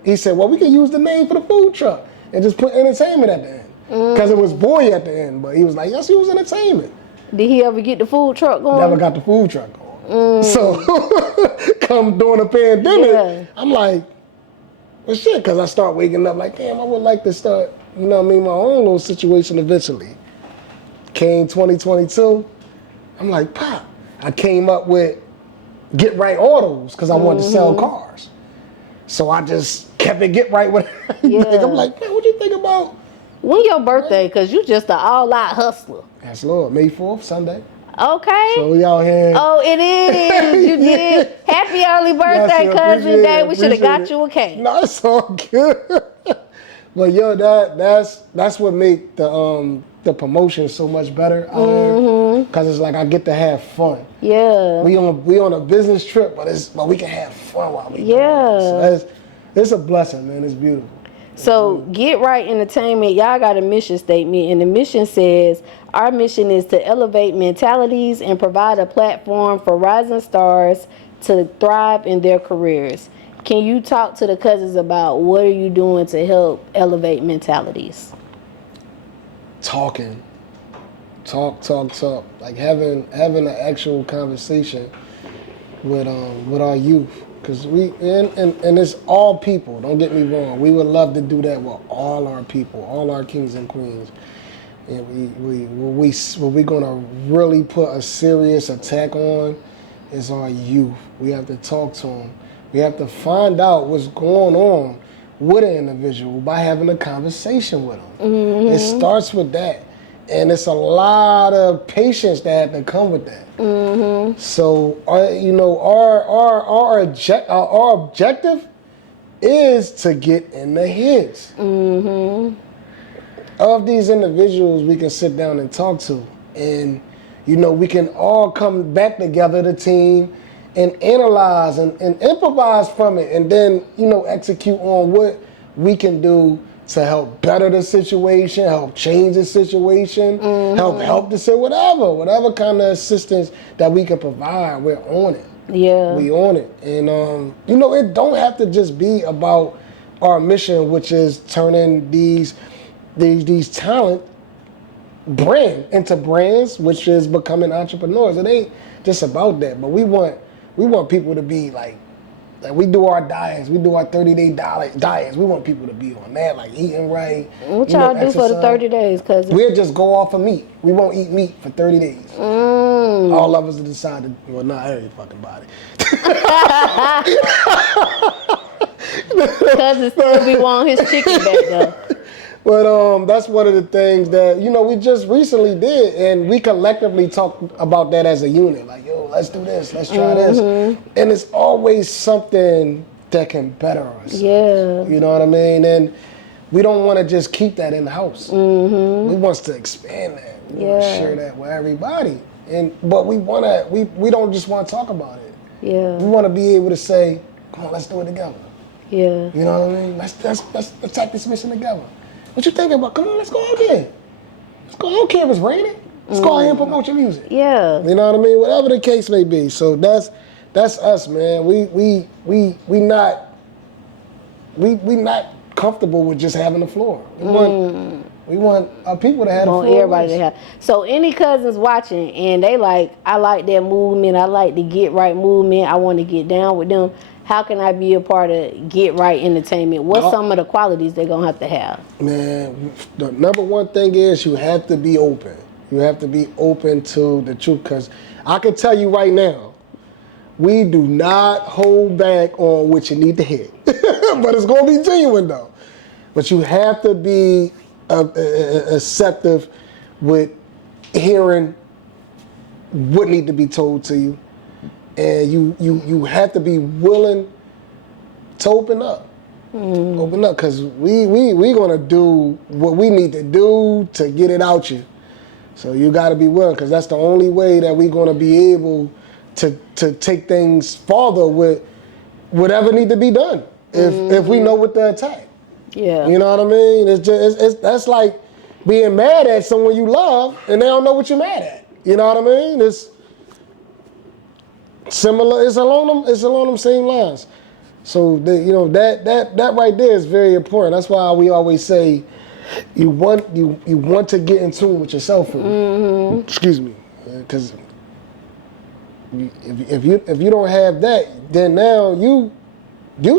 He said, well, we can use the name for the food truck and just put entertainment at the end. Because it was boy at the end, but he was like, yes, it was entertainment. Did he ever get the food truck going? Never got the food truck going. So, come during the pandemic, I'm like, well, shit, because I start waking up like, damn, I would like to start, you know what I mean, my own little situation eventually. Came 2022, I'm like, Pop, I came up with Get Right Autos because I wanted to sell cars. So I just kept it Get Right with everything. I'm like, man, what you think about? When your birthday? Because you just an all-out hustler. Yes, Lord. May 4th, Sunday. Okay. So we out here. Oh, it is. You did. Happy early birthday, Cousin Day. We should have got you a cake. No, it's all good. But yo, that's what make the promotion so much better out here. Cause it's like I get to have fun. Yeah. We on a business trip, but we can have fun while we doing it. So it's a blessing, man. It's beautiful. So Get Right Entertainment, y'all got a mission statement, and the mission says, our mission is to elevate mentalities and provide a platform for rising stars to thrive in their careers. Can you talk to the Cuzns about what are you doing to help elevate mentalities? Talking. Talk. Like having an actual conversation with our youth. Because and it's all people, don't get me wrong. We would love to do that with all our people, all our kings and queens. And what we're gonna really put a serious attack on is our youth. We have to talk to them. We have to find out what's going on with an individual by having a conversation with them. It starts with that. And it's a lot of patience that have to come with that. So, our objective is to get in the heads of these individuals we can sit down and talk to. And, we can all come back together, the team, and analyze and improvise from it. And then, execute on what we can do to help better the situation, help change the situation, help the situation, whatever kind of assistance that we can provide, we're on it. Yeah. We on it. And, it don't have to just be about our mission, which is turning these talent into brands, which is becoming entrepreneurs. It ain't just about that, but we want people to be like we do our diets, we do our 30-day diets. We want people to be on that, like eating right. What y'all do for the 30 days, cousin? We'll just go off of meat. We won't eat meat for 30 days. All of us have decided, well, not every fucking body. Cousin still be wanting his chicken back though. But that's one of the things that, we just recently did, and we collectively talked about that as a unit. Like, yo, let's do this, let's try this. And it's always something that can better us. Yeah. You know what I mean? And we don't want to just keep that in the house. We want to expand that. We want to share that with everybody. But we don't just want to talk about it. Yeah. We want to be able to say, come on, let's do it together. Yeah. You know what I mean? Let's attack this mission together. What you thinking about? Come on, let's go out there. Let's go. I don't care if it's raining. Let's go out here and promote your music. Yeah. You know what I mean? Whatever the case may be. So that's us, man. We not comfortable with just having the floor. We want our people to have the floor. Everybody to have. So any cousins watching and they like, I like that movement. I like the Get Right movement. I want to get down with them. How can I be a part of Get Right Entertainment? What's some of the qualities they're going to have? Man, the number one thing is you have to be open. You have to be open to the truth, because I can tell you right now, we do not hold back on what you need to hear. But it's going to be genuine, though. But you have to be acceptive with hearing what need to be told to you. And you have to be willing to open up. Open up, because we gonna do what we need to do to get it out you. So you gotta be willing, because that's the only way that we're gonna be able to take things farther with whatever need to be done. If we know what to attack. Yeah. You know what I mean? That's like being mad at someone you love and they don't know what you're mad at. You know what I mean? It's similar. It's along them same lines. So that right there is very important. That's why we always say you want to get in tune with yourself. Excuse me, because if you don't have that, then now you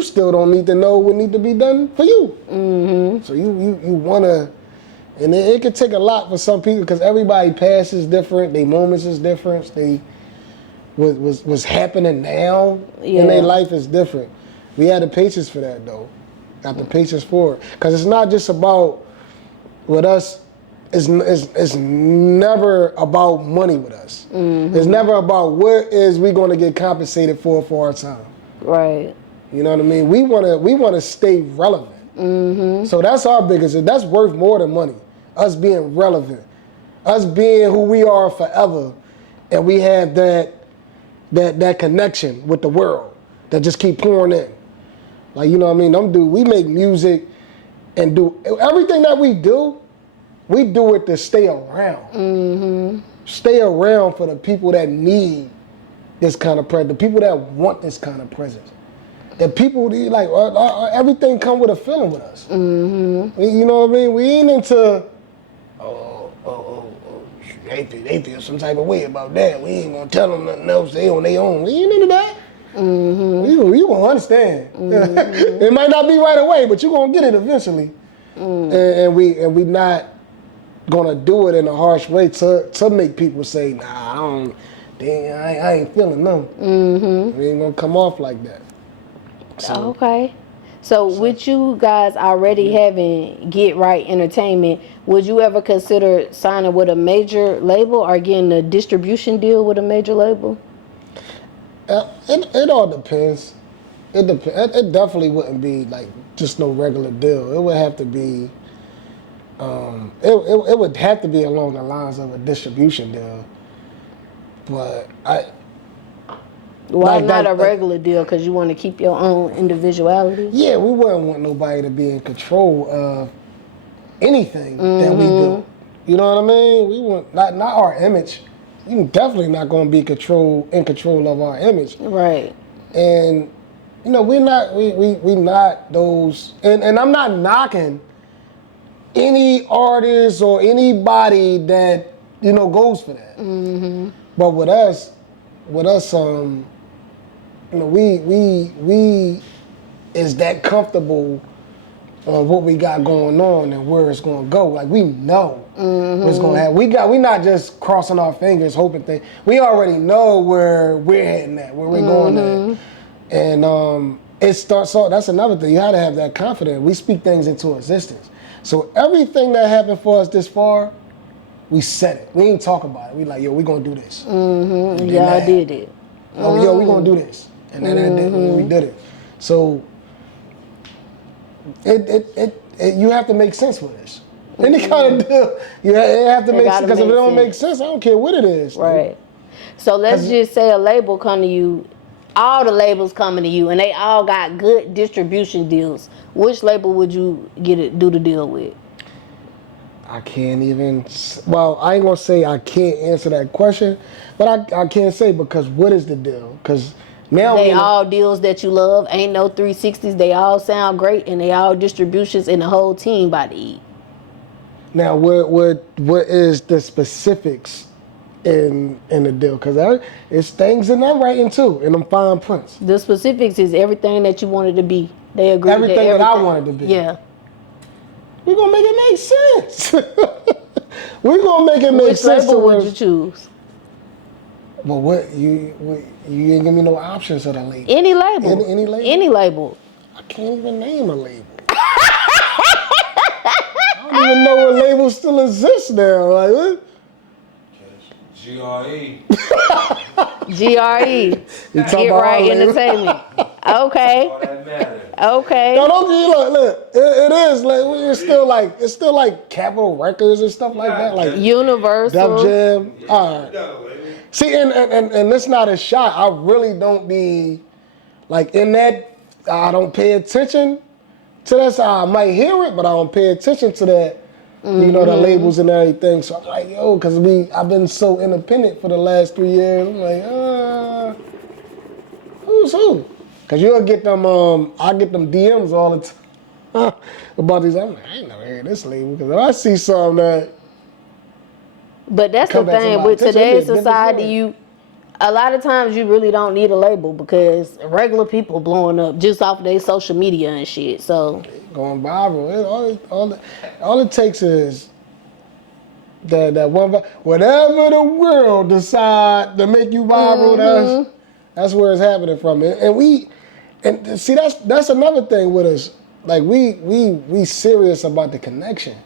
still don't need to know what need to be done for you. So you wanna, and it can take a lot for some people, because everybody past is different, their moments is different, what's happening now in their life is different. We had the patience for that though. Got the patience for it, because it's not just about with us. It's never about money with us. It's never about what is we going to get compensated for our time. Right. You know what I mean? We want to stay relevant. So that's our biggest. That's worth more than money. Us being relevant, us being who we are forever, and we have that connection with the world that just keep pouring in. Like, you know what I mean? We make music and do everything that we do it to stay around. Stay around for the people that need this kind of presence, the people that want this kind of presence. The people, like, everything come with a feeling with us. You know what I mean? We ain't into, they feel some type of way about that. We ain't gonna tell them nothing else. They on their own. We ain't into that. You gonna understand. It might not be right away, but you gonna get it eventually. And we not gonna do it in a harsh way to make people say, nah, I ain't feeling them. We ain't gonna come off like that. So. Okay. So with you guys already having Get Right Entertainment, would you ever consider signing with a major label or getting a distribution deal with a major label? It all depends. It depends. It definitely wouldn't be like just no regular deal. It would have to be. It would have to be along the lines of a distribution deal. But Why not a regular deal? Because you want to keep your own individuality? Yeah, we wouldn't want nobody to be in control of anything that we do. You know what I mean? We want not our image. You definitely not going to be in control of our image. Right. And you know, we not those. And I'm not knocking any artist or anybody that goes for that. Mm-hmm. But with us, we is that comfortable on what we got going on and where it's going to go. Like we know what's going to happen. We not just crossing our fingers hoping things. We already know where we're heading at, where we're going at, and it starts. So that's another thing. You have to have that confidence. We speak things into existence. So everything that happened for us this far, we said it. We ain't talk about it. We like, yo, we gonna do this. Yeah, I did it. Oh, yo, we gonna do this, and then we did it. So you have to make sense with this. Any kind of deal, you have to make sense, because if it don't make sense, I don't care what it is. Right. So let's just say a label come to you, all the labels coming to you, and they all got good distribution deals. Which label would you do the deal with? I can't even. Well, I ain't gonna say I can't answer that question, but I can't say, because what is the deal? Because now they all deals that you love. Ain't no 360s. They all sound great, and they all distributions, and the whole team by the E. Now, what is the specifics in the deal? Because it's things in that writing too, in them fine prints. The specifics is everything that you wanted to be. They agree. Everything that I wanted to be. Yeah. We're gonna make it make sense. We're gonna make it make sense. Which label would you choose? Well, what you ain't give me no options of the label. Any label. Any label. Any label. I can't even name a label. I don't even know what labels still exist now. Like what? GRE. GRE. Get Right Entertainment. Okay. All that matters. Okay. No, don't look. It is like it's still like Capitol Records and stuff like that. Like Universal. Def Jam. All right. See, and it's not a shot. I really don't be like in that. I don't pay attention to that. So I might hear it, but I don't pay attention to that. You know, the labels and everything. So I'm like, yo, because I've been so independent for the last 3 years. I'm like, who's who? Because you'll get them, I get them DMs all the time about these. I'm like, I ain't never heard this label. Because if I see something that. But that's the thing with today's society, a lot of times you really don't need a label, because regular people blowing up just off their social media and shit. So going viral. All it takes is that one. Whatever the world decide to make you viral, that's where it's happening from. And see, that's another thing with us. Like we serious about the connection.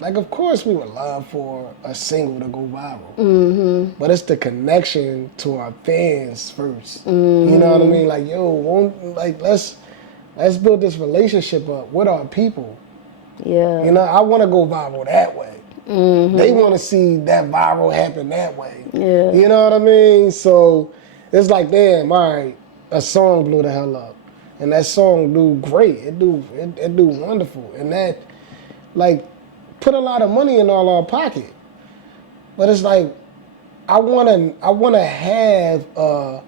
Like, of course, we would love for a single to go viral, but it's the connection to our fans first. You know what I mean? Like, yo, let's build this relationship up with our people. yeah, You know, I want to go viral that way. They want to see that viral happen that way. Yeah. You know what I mean? So it's like, damn, all right, a song blew the hell up, and that song do great. It do wonderful, and that like. Put a lot of money in all our pocket, but it's like I wanna have a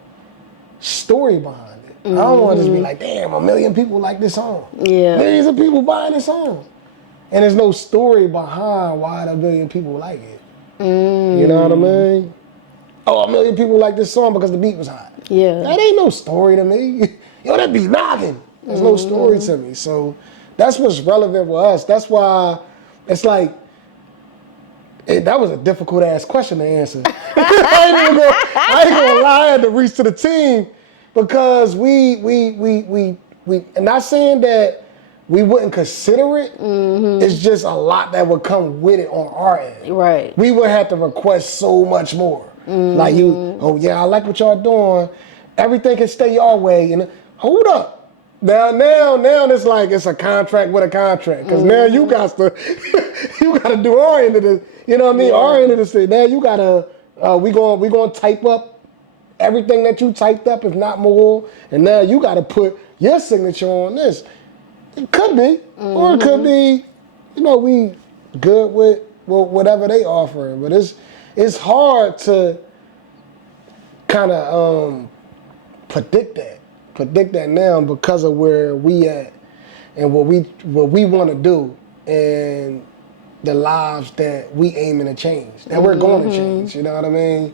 story behind it. I don't want to just be like, damn, 1 million people like this song. Yeah. Millions of people buying this song, and there's no story behind why 1 million people like it. You know what I mean? Oh, 1 million people like this song because the beat was hot. yeah. That ain't no story to me. Yo, that beat knocking. There's no story to me. So that's what's relevant with us. That's why. It's like, that was a difficult ass question to answer. I ain't gonna lie, I had to reach to the team, because we and not saying that we wouldn't consider it. It's just a lot that would come with it on our end. Right. We would have to request so much more. Like oh yeah, I like what y'all doing. Everything can stay your way. And hold up. Now it's like it's a contract with a contract. Because now you got to do our end of the, you know what I mean? Yeah. Our end of the thing. Now you got to, we gonna type up everything that you typed up, if not more. And now you got to put your signature on this. It could be. Or it could be, we good with whatever they offering. But it's hard to kind of predict that now because of where we at and what we want to do and the lives that we aiming to change, that we're going to change. You know what I mean?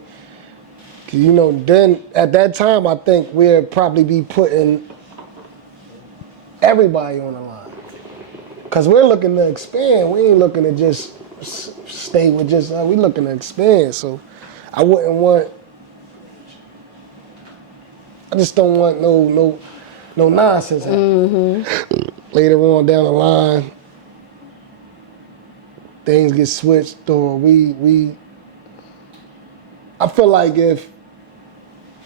'Cause, then at that time, I think we'll probably be putting everybody on the line. Because we're looking to expand. We ain't looking to just stay with just, we looking to expand. So I just don't want no nonsense happening. Later on down the line, things get switched or I feel like if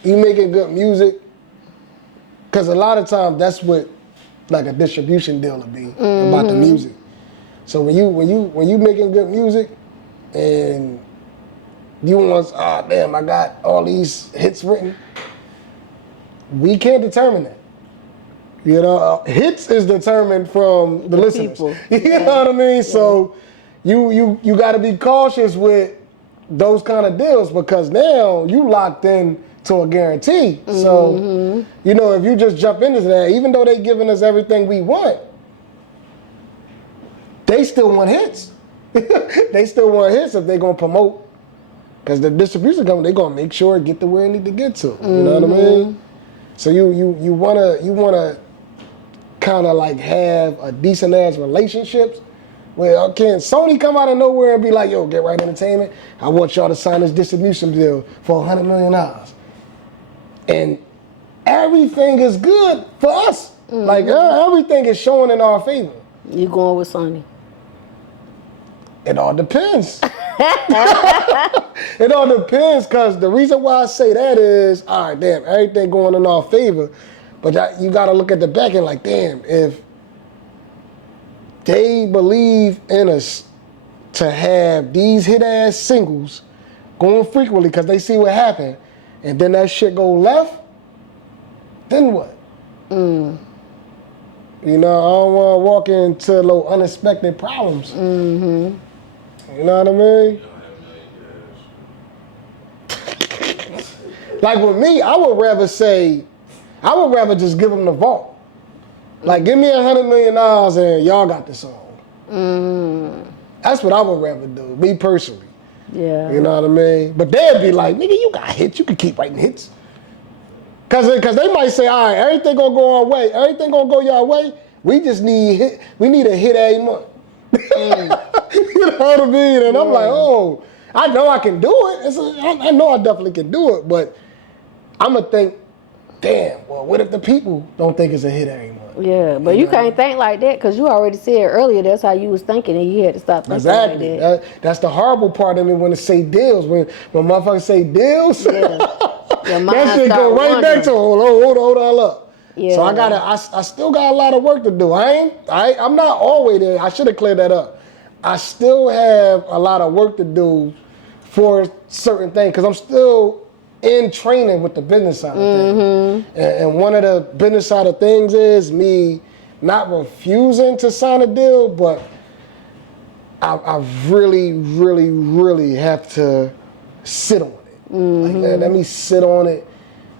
you making good music, because a lot of times that's what like a distribution deal would be about the music. So when you making good music and you want, damn, I got all these hits written, we can't determine that. Hits is determined from the listeners. People. You know what I mean? Yeah. So you got to be cautious with those kind of deals because now you locked in to a guarantee. So, if you just jump into that, even though they giving us everything we want, they still want hits. They still want hits if they gonna promote. Because the distribution company, they gonna make sure it get to where it need to get to. You know what I mean? So you wanna kind of like have a decent ass relationships. Well, can Sony come out of nowhere and be like, yo, Get Right Entertainment, I want y'all to sign this distribution deal for $100 million. And everything is good for us. Like everything is showing in our favor. You going with Sony? It all depends. It all depends because the reason why I say that is, all right, damn, everything going in our favor. But you got to look at the back end like, damn, if they believe in us to have these hit-ass singles going frequently because they see what happened, and then that shit go left, then what? I don't want to walk into little unexpected problems. You know what I mean? Like with me, I would rather just give them the vault. Like, give me $100 million and y'all got the song. That's what I would rather do, me personally. Yeah. You know what I mean? But they'd be like, nigga, you got hits. You can keep writing hits. Cause they might say, all right, everything gonna go our way. Everything gonna go your way. We just need a hit every month. You know what I mean? And I'm like, oh, I know I can do it. I know I definitely can do it, but I'm gonna think, damn, well, what if the people don't think it's a hit every month? Yeah, but you can't think like that because you already said earlier that's how you was thinking and you had to stop thinking like that. That's the horrible part of me when it say deals. When motherfuckers say deals, that shit go right back to hold up. Yeah. So I still got a lot of work to do. I'm not always there. I should have cleared that up. I still have a lot of work to do for certain things because I'm still in training with the business side of things. And one of the business side of things is me not refusing to sign a deal, but I really, really, really have to sit on it. Like, let me sit on it.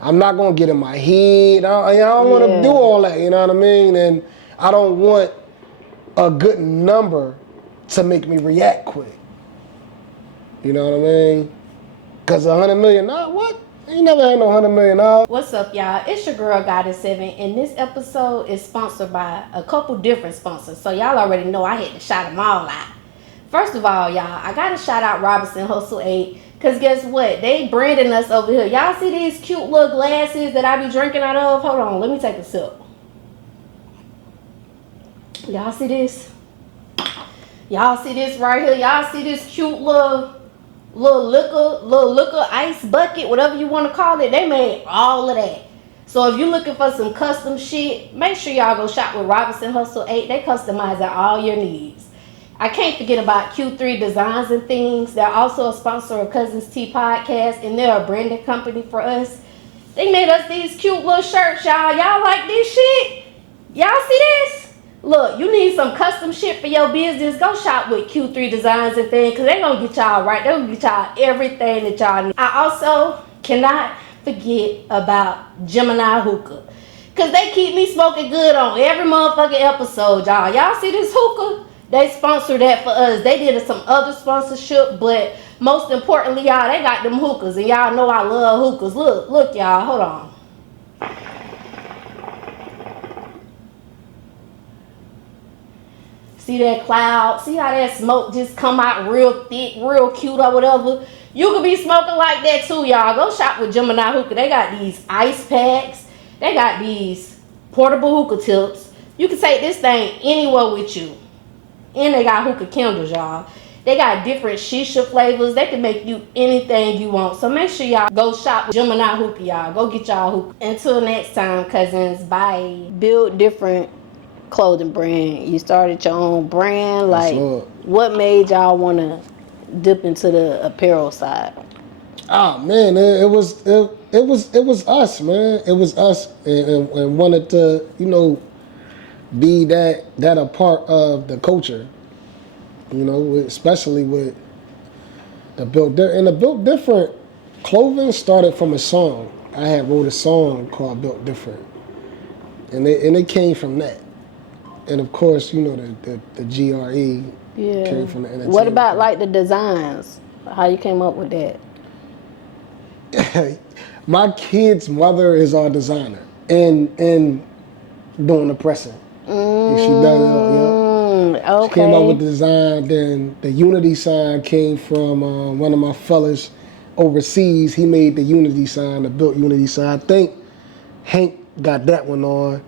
I'm not going to get in my head. I don't want to do all that, you know what I mean? And I don't want a good number to make me react quick. You know what I mean? Because $100 million, what? You never had no $100 million. What's up, y'all? It's your girl, Goddess 7, and this episode is sponsored by a couple different sponsors. So y'all already know I had to shout them all out. First of all, y'all, I got to shout out Robinson Hustle 8, because guess what? They branding us over here. Y'all see these cute little glasses that I be drinking out of? Hold on, let me take a sip. Y'all see this? Y'all see this right here? Y'all see this cute little liquor ice bucket, whatever you want to call it? They made all of that. So if you're looking for some custom shit, make sure y'all go shop with Robinson Hustle 8. They customizing all your needs. I can't forget about Q3 Designs and Things. They're also a sponsor of Cuzns Tea Podcast, and they're a branding company for us. They made us these cute little shirts, y'all. Y'all like this shit? Y'all see this? Look, you need some custom shit for your business. Go shop with Q3 Designs and Things, because they going to get y'all right. They're going to get y'all everything that y'all need. I also cannot forget about Gemini Hookah, because they keep me smoking good on every motherfucking episode, y'all. Y'all see this hookah? They sponsored that for us. They did some other sponsorship, but most importantly, y'all, they got them hookahs, and y'all know I love hookahs. Look, y'all, hold on. See that cloud? See how that smoke just come out real thick, real cute or whatever? You could be smoking like that too, y'all. Go shop with Gemini Hookah. They got these ice packs. They got these portable hookah tips. You can take this thing anywhere with you. And they got hookah candles, y'all. They got different shisha flavors. They can make you anything you want. So make sure y'all go shop with Gemini Hookah, y'all. Go get y'all hookah. Until next time, cousins. Bye. Build different clothing brand. You started your own brand. Like, what made y'all want to dip into the apparel side? Oh man, it was us, man. It was us, and wanted to, be that a part of the culture, especially with the built different clothing started from a song. I had wrote a song called Built Different, and it came from that. And of course, the GRE came from the entertainment. What about like the designs? How you came up with that? My kid's mother is our designer and doing the pressing. She does it all, yeah. Okay. She came up with the design. Then the Unity sign came from one of my fellas overseas. He made the Unity sign, the Built Unity sign. I think Hank got that one on.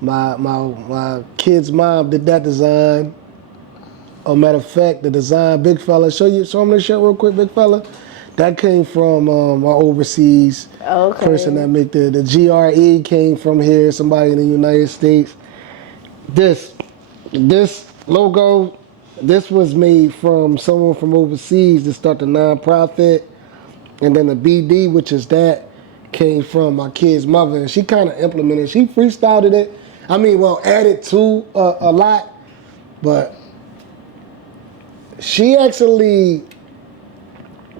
My kid's mom did that design. As a matter of fact, the design, big fella, show him this shit real quick, big fella. That came from my overseas person that made the GRE came from here, somebody in the United States. This logo, this was made from someone from overseas to start the nonprofit. And then the BD, which is that, came from my kid's mother. And she kind of implemented, she freestyled it. Added to a lot, but she actually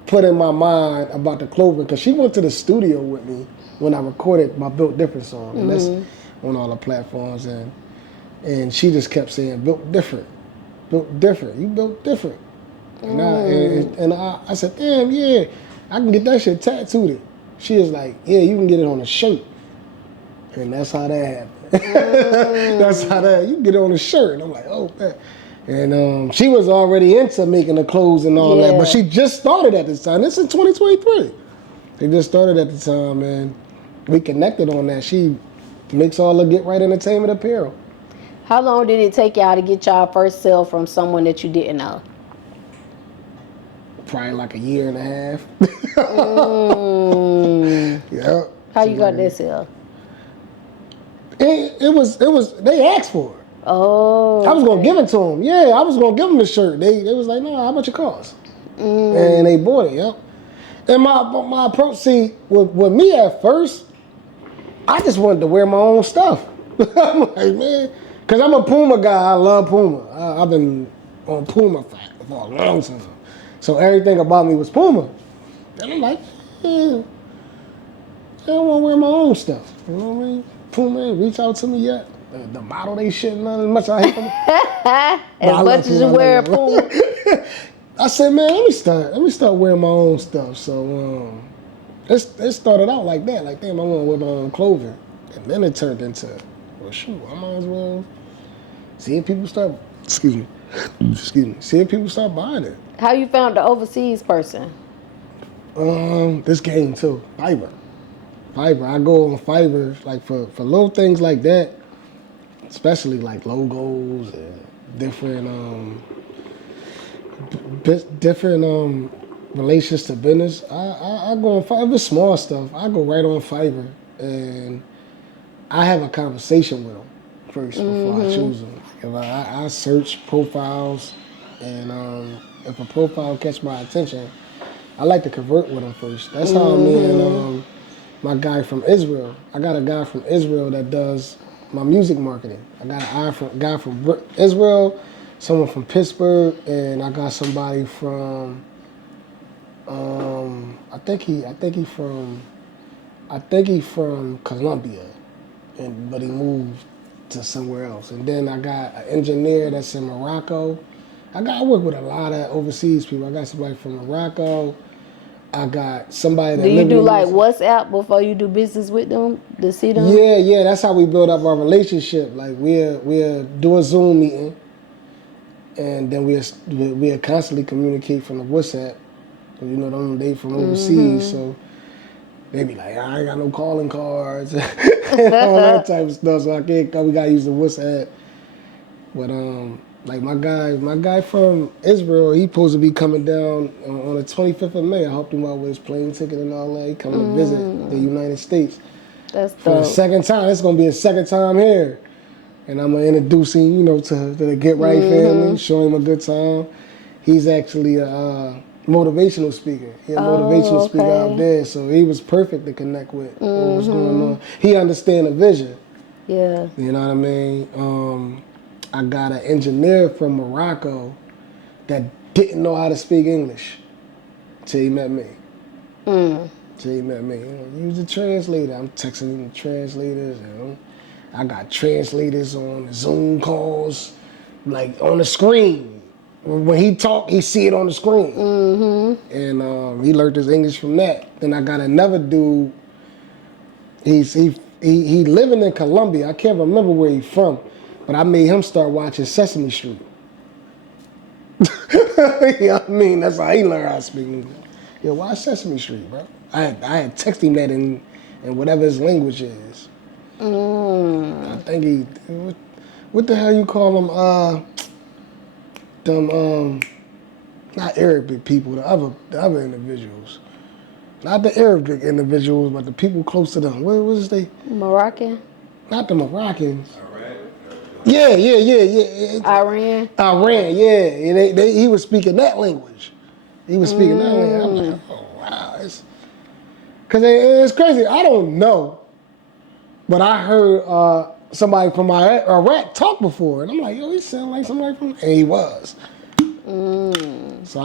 put in my mind about the clothing, because she went to the studio with me when I recorded my Built Different song, and that's on all the platforms, and she just kept saying, built different, you built different. And I said, damn, yeah, I can get that shit tattooed. She was like, yeah, you can get it on a shirt. And that's how that happened. That's how you can get it on a shirt. And I'm like, oh, man. And she was already into making the clothes and all that, but she just started at this time. This is 2023. They just started at the time, and we connected on that. She makes all the Get Right Entertainment apparel. How long did it take y'all to get y'all first sale from someone that you didn't know? Probably like a year and a half. Yeah. How you got that sale? It was. They asked for it. Oh. I was gonna give it to them. Yeah, I was gonna give them the shirt. They was like, no, how much it cost? And they bought it. Yep. And my approach, see, with me at first, I just wanted to wear my own stuff. I'm like, man, because I'm a Puma guy. I love Puma. I've been on Puma for a long time. So everything about me was Puma. And I'm like, yeah, I don't want to wear my own stuff. You know what I mean? Puma ain't reach out to me yet. The model they shit, not as much I hate them. As much as you wear a Puma. I said, man, let me start wearing my own stuff. So it started out like that, like, damn, I want to wear my own clothing. And then it turned into, well, shoot, I might as well see if people start, seeing people start buying it. How you found the overseas person? This game too, Fiverr. I go on Fiverr, like for little things like that. especially like logos and different relations to business. I go on Fiverr. If it's small stuff, I go right on Fiverr and I have a conversation with them first before I choose them. If I search profiles, and if a profile catch my attention, I like to convert with them first. That's how me and my guy from Israel. I got a guy from Israel that does my music marketing. I got a guy from Israel, someone from Pittsburgh, and I got somebody from I think he from Colombia, but he moved to somewhere else. And then I got an engineer that's in Morocco. I work with a lot of overseas people. I got somebody from Morocco. I got somebody that. Do you do like WhatsApp before you do business with them to see them? Yeah. That's how we build up our relationship. Like we'll do a Zoom meeting, and then we'll constantly communicate from the WhatsApp. You know, they from overseas, so they be like, I ain't got no calling cards, and all that type of stuff. So we gotta use the WhatsApp. But like my guy from Israel, he supposed to be coming down on the 25th of May. I helped him out with his plane ticket and all that. He coming to visit the United States. That's for dope. the second time. It's gonna be his second time here, and I'm gonna introduce him, to the Get Right family, show him a good time. He's actually a motivational speaker. He's a motivational speaker out there, so he was perfect to connect with what was going on. He understand the vision. Yeah. You know what I mean? I got an engineer from Morocco that didn't know how to speak English till he met me. Till he met me. Use a translator. I'm texting him the translators. I got translators on the Zoom calls, like on the screen. When he talk, he see it on the screen. And he learned his English from that. Then I got another dude. He living in Colombia. I can't remember where he's from, but I made him start watching Sesame Street. You know what I mean? That's how he learned how to speak English. Yo, watch Sesame Street, bro. I had texted him that in whatever his language is. I think what the hell you call them? Not Arabic people, the other individuals. Not the Arabic individuals, but the people close to them. What is they? Moroccan? Not the Moroccans. Yeah. Iran? Iran, yeah. He was speaking that language. I'm like, oh, wow. Because it's crazy. I don't know, but I heard somebody from Iraq talk before, and I'm like, yo, he sound like somebody from... And he was. So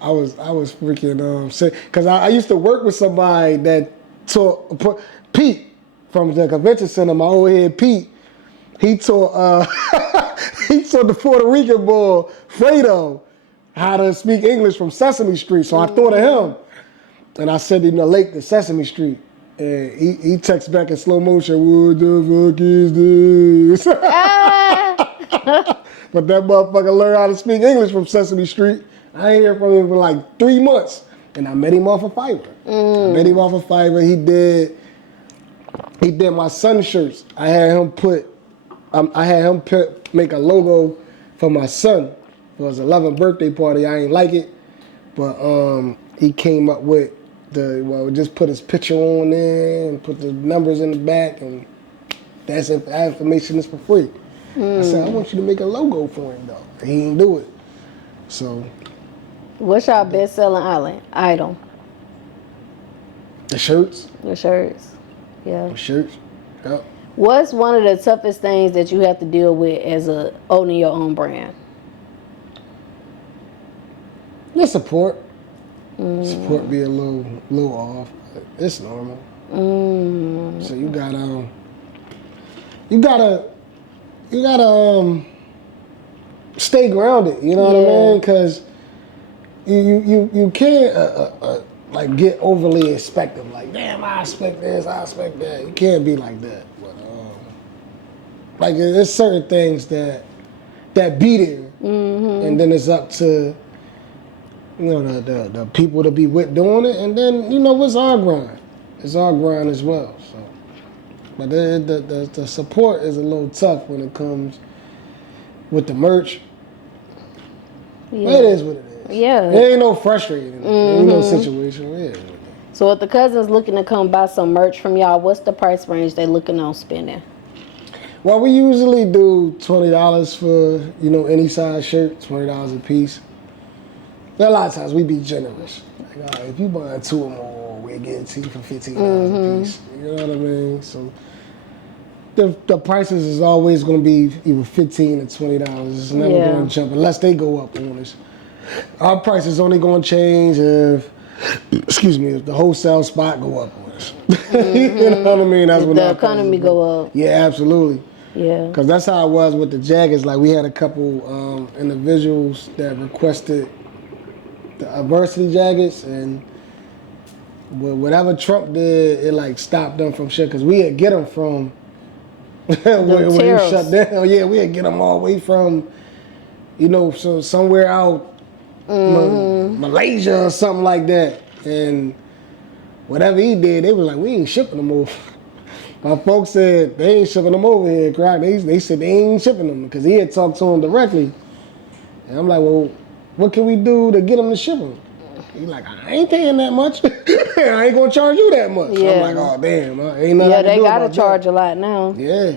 I was freaking sick. Because I used to work with somebody that taught... Pete from the convention center, my old head Pete, he taught the Puerto Rican boy, Fredo, how to speak English from Sesame Street. So I thought of him. And I sent him the link to Sesame Street. And he texts back in slow motion, what the fuck is this? But that motherfucker learned how to speak English from Sesame Street. I ain't hear from him for like 3 months. And I met him off of Fiverr. He did my son shirts. I had him make a logo for my son for his 11th birthday party. I ain't like it, but he came up with just put his picture on there and put the numbers in the back, and that information is for free. I said, I want you to make a logo for him though. He didn't do it. So, what's your best-selling item? The shirts. The shirts. Yeah. The shirts. Yep. What's one of the toughest things that you have to deal with as owning your own brand? The support. Support be a little off. But it's normal. So you gotta stay grounded. You know what I mean? Because you can't like get overly expectant. Like, damn, I expect this, I expect that. You can't be like that. But like there's certain things that be there, and then it's up to the people to be with doing it, and then it's our grind. It's our grind as well. So But the support is a little tough when it comes with the merch. Yeah. But it is what it is. Yeah. There ain't no frustrating. There ain't no situation. Yeah. So if the Cuzns looking to come buy some merch from y'all, what's the price range they looking on spending? Well, we usually do $20 for, any size shirt, $20 a piece. But a lot of times we be generous. Like, if you buy 2 or more, we'll get it to you for $15 a piece. You know what I mean? So the prices is always going to be either $15 or $20. It's never going to jump unless they go up on us. Our price is only going to change if the wholesale spot go up on us. You know what I mean? That's If when the our economy prices go up. Yeah, absolutely. Yeah. Because that's how it was with the jackets. Like, we had a couple individuals that requested the varsity jackets, and whatever Trump did, it like stopped them from shit. Because we had get them from when it shut down. Yeah, we had get them all the way from, so somewhere out Malaysia or something like that. And whatever he did, they was like, we ain't shipping them over. My folks said they ain't shipping them over here, Crock. They said they ain't shipping them because he had talked to them directly. And I'm like, well, what can we do to get them to ship them? He's like, I ain't paying that much. I ain't gonna charge you that much. Yeah. I'm like, oh damn, ain't nothing I can they do gotta about charge that. a lot now. Yeah,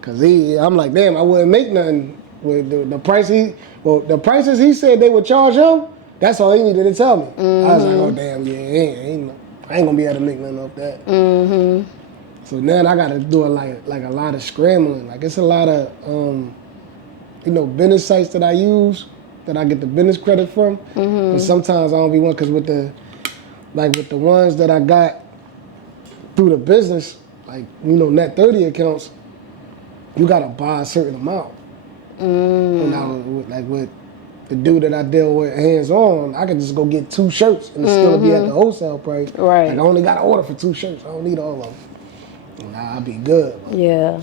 cause I'm like, damn, I wouldn't make nothing with the price the prices he said they would charge him. That's all he needed to tell me. I was like, oh damn, I ain't gonna be able to make nothing off that. So now I gotta do like a lot of scrambling. Like, it's a lot of business sites that I use that I get the business credit from. But sometimes I don't be one, because with the ones that I got through the business, like, net 30 accounts, you gotta buy a certain amount. When I was like with the dude that I deal with hands on, I could just go get 2 shirts and still be at the wholesale price. Right. Like, I only got to order for 2 shirts. I don't need all of them. And I'll be good. Yeah.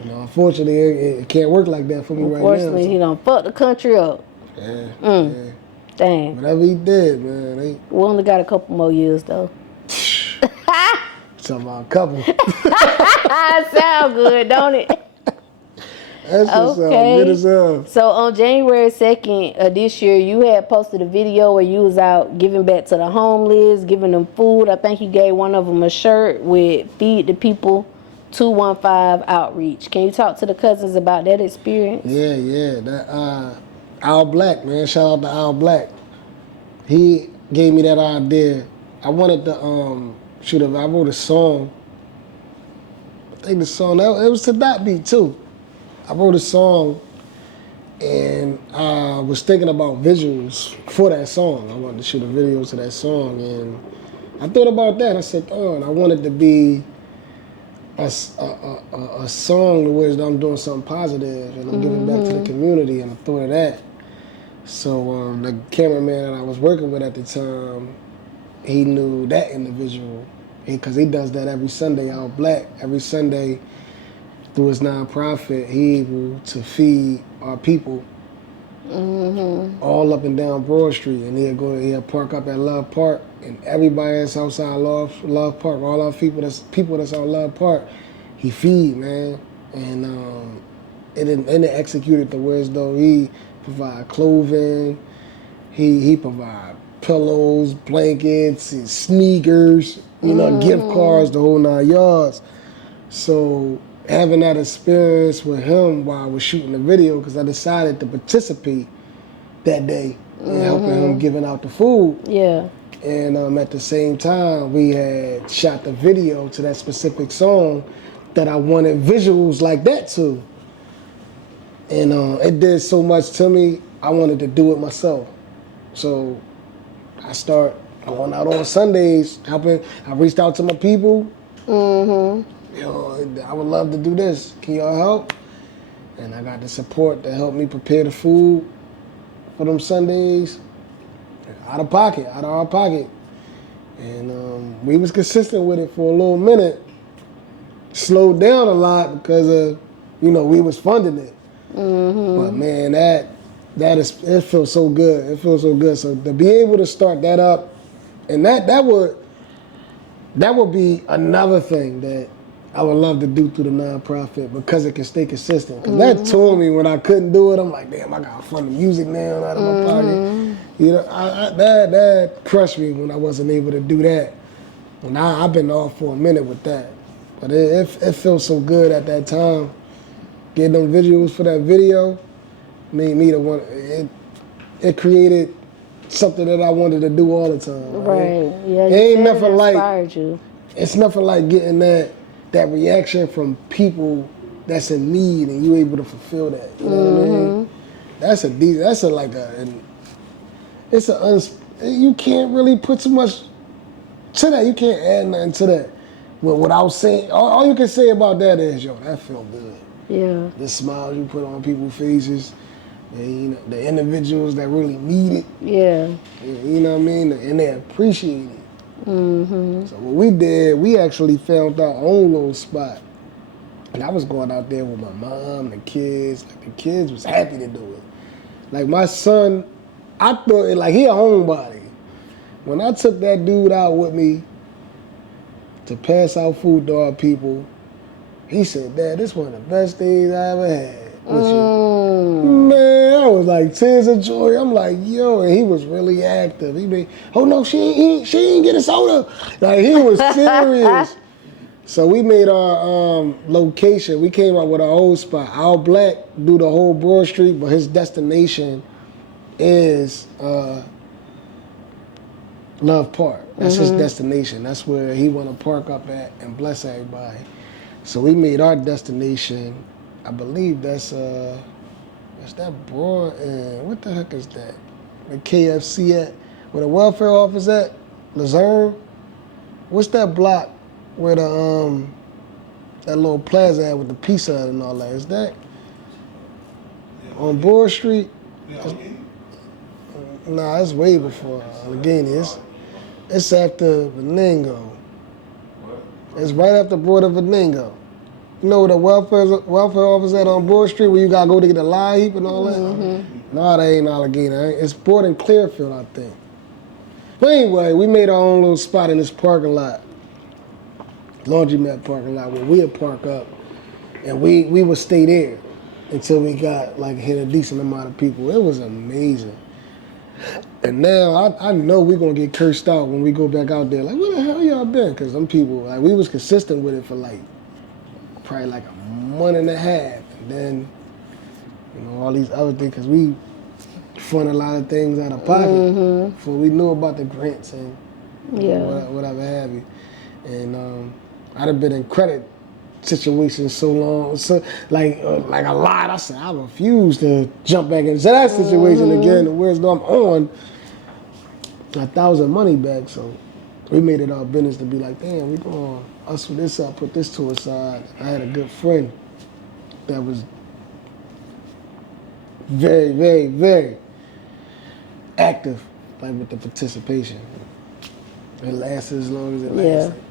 Unfortunately, it can't work like that for me right now. Unfortunately, he done fucked the country up. Yeah. Dang. Whatever he did, man. We only got a couple more years though. Talking about a couple. Sound good, don't it? That's just good as hell. So on January 2nd of this year, you had posted a video where you was out giving back to the homeless, giving them food. I think you gave one of them a shirt with Feed the People 215 outreach. Can you talk to the Cuzns about that experience? Yeah. That Al Black, man. Shout out to Al Black. He gave me that idea. I wanted to I wrote a song. I think the song, it was to that beat too. I wrote a song, and I was thinking about visuals for that song. I wanted to shoot a video to that song, and I thought about that. I said, oh, and I wanted to be a song where I'm doing something positive and I'm giving back to the community, and I thought of that. So the cameraman that I was working with at the time, he knew that individual, because he does that every Sunday, Al Black. Every Sunday, through his nonprofit, he able to feed our people all up and down Broad Street. And he'll park up at Love Park, and everybody that's outside Love Park, all our people that's on Love Park, he feed, man. And it executed the words though. He provide clothing, he provide pillows, blankets, and sneakers, gift cards, the whole 9 yards. So having that experience with him while I was shooting the video, because I decided to participate that day in helping him giving out the food. Yeah. And at the same time, we had shot the video to that specific song that I wanted visuals like that too. And it did so much to me, I wanted to do it myself. So I start going out on Sundays, helping. I reached out to my people. I would love to do this. Can y'all help? And I got the support to help me prepare the food for them Sundays, out of our pocket. And we was consistent with it for a little minute. Slowed down a lot because we was funding it. But man, it feels so good. It feels so good. So to be able to start that up, and that would be another thing that I would love to do through the nonprofit because it can stay consistent. Because that told me when I couldn't do it, I'm like, damn, I got to fund the music now out of my pocket. You know, that crushed me when I wasn't able to do that. And I've been off for a minute with that. But it feels so good at that time. Getting them visuals for that video made me the one. It created something that I wanted to do all the time. Right. Yeah. It ain't you said nothing it like. inspired you. It's nothing like getting that reaction from people that's in need and you able to fulfill that. You know what I mean? You can't really put too much to that. You can't add nothing to that. Without saying, all you can say about that is, yo, that felt good. Yeah. The smiles you put on people's faces, and, you know, the individuals that really need it. Yeah. You know what I mean? And they appreciate it. So what we did, we actually found our own little spot. And I was going out there with my mom, the kids. Like, the kids was happy to do it. Like, my son, I thought, like, he a homebody. When I took that dude out with me to pass out food to our people, he said, Dad, this one of the best days I ever had with you. Man, I was like tears of joy. I'm like, yo, and he was really active. He made, oh no, she ain't get a soda. Like, he was serious. So we made our location. We came up with our old spot. Al Black do the whole Broad Street, but his destination is Love Park. That's his destination. That's where he want to park up at and bless everybody. So we made our destination. I believe that's that Broad and what the heck is that? The KFC at where the welfare office at? Luzerne? What's that block where the that little plaza at with the pizza and all that? Is that on Broad Street? Nah, it's way before Allegheny. It's after Venango. It's right after Broad and Venango. You know where the welfare office at on Broad Street where you gotta go to get the lie heap and all that? No, that ain't Allegheny. It's Broad and Clearfield, I think. But anyway, we made our own little spot in this parking lot. Laundromat parking lot where we'd park up and we would stay there until we got like hit a decent amount of people. It was amazing. And now I know we're gonna get cursed out when we go back out there. Like, where the hell y'all been? Because them people, like, we was consistent with it for like probably like a month and a half, and then, you know, all these other things, because we fund a lot of things out of pocket before we knew about the grants and whatever have you. And I'd have been in credit situations so long, so like a lot. I said I refuse to jump back into that situation again. Whereas though I'm on 1,000 money back, so we made it our business to be like, damn, we gonna hustle this up, put this to a side. I had a good friend that was very, very, very active, like with the participation. It lasted as long as it lasted.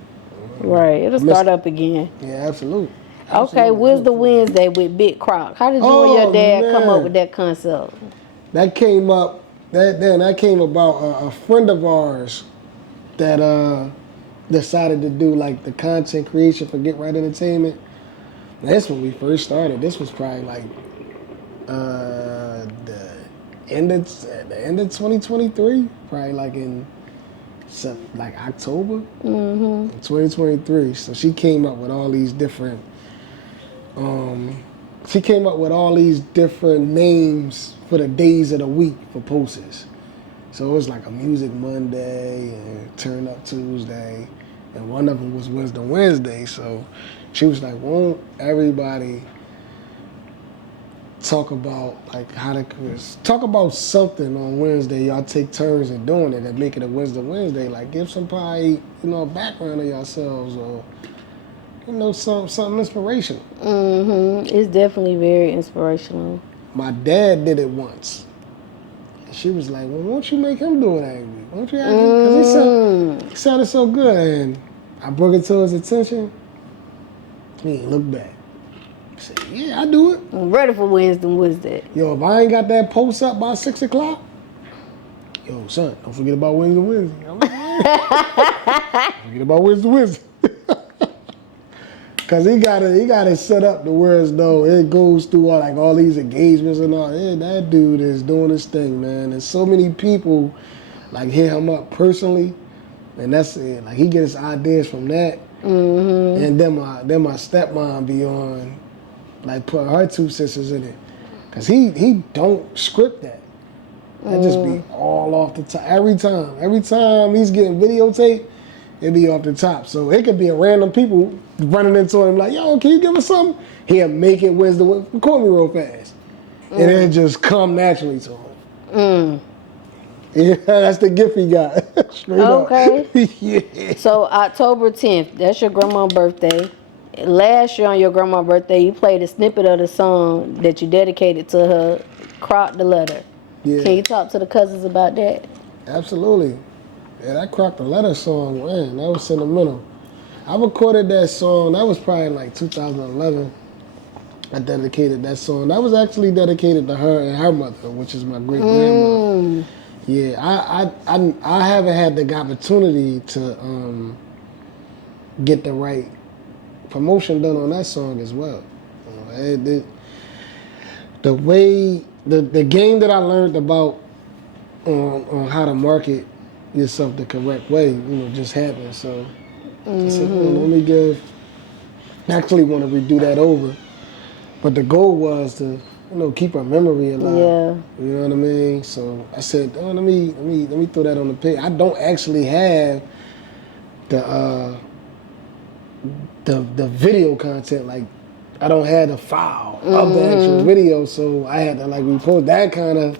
Right, it'll start up again. Yeah, absolutely. Okay, Wisdom Wednesday with Big Crock. How did you and your dad come up with that concept? That came up. That came about a friend of ours that decided to do like the content creation for Get Right Entertainment. That's when we first started. This was probably like the end of 2023, probably like in like October 2023. So she came up with all these different names for the days of the week for posters. So it was like a Music Monday and Turn Up Tuesday, and one of them was Wisdom Wednesday. So she was like, won't everybody talk about talk about something on Wednesday? Y'all take turns in doing it and make it a Wisdom Wednesday. Like, give somebody, you know, a background of yourselves, or, you know, something inspirational. It's definitely very inspirational. My dad did it once. And she was like, well, won't you make him do it every week? Won't you? Because he sounded so good. And I brought it to his attention. He didn't look back. I said, yeah, I do it. I'm ready for Wisdom Wednesday. Yo, if I ain't got that post up by 6 o'clock, yo, son, don't forget about Wisdom Wednesday. I'm like, don't forget about Wisdom Wednesday. Cause he got it set up to where as though it goes through all these engagements and all. Yeah, that dude is doing his thing, man. And so many people like hit him up personally, and that's it. Like he gets ideas from that. Mm-hmm. And then my stepmom be on, like putting her 2 sisters in it, cause he don't script that. That just be all off the top every time he's getting videotaped. It be off the top. So it could be a random people running into him like, yo, can you give us something? He'll make it wisdom. Record me real fast. And it just come naturally to him. Yeah, that's the gift he got. Straight Okay. up. Yeah. So October 10th, that's your grandma's birthday. Last year on your grandma's birthday, you played a snippet of the song that you dedicated to her, Crock the Letter. Yeah. Can you talk to the Cuzns about that? Absolutely. Yeah, that Crock the Letter song, man, that was sentimental. I recorded that song, that was probably in like 2011. I dedicated that song. That was actually dedicated to her and her mother, which is my great grandma. Yeah, I haven't had the opportunity to get the right promotion done on that song as well. The way the game that I learned about on how to market yourself the correct way, just happened. So I said, let me actually want to redo that over. But the goal was to, keep her memory alive. Yeah. You know what I mean? So I said, let me throw that on the page. I don't actually have the video content. Like, I don't have the file of the actual video, so I had to repost. That kind of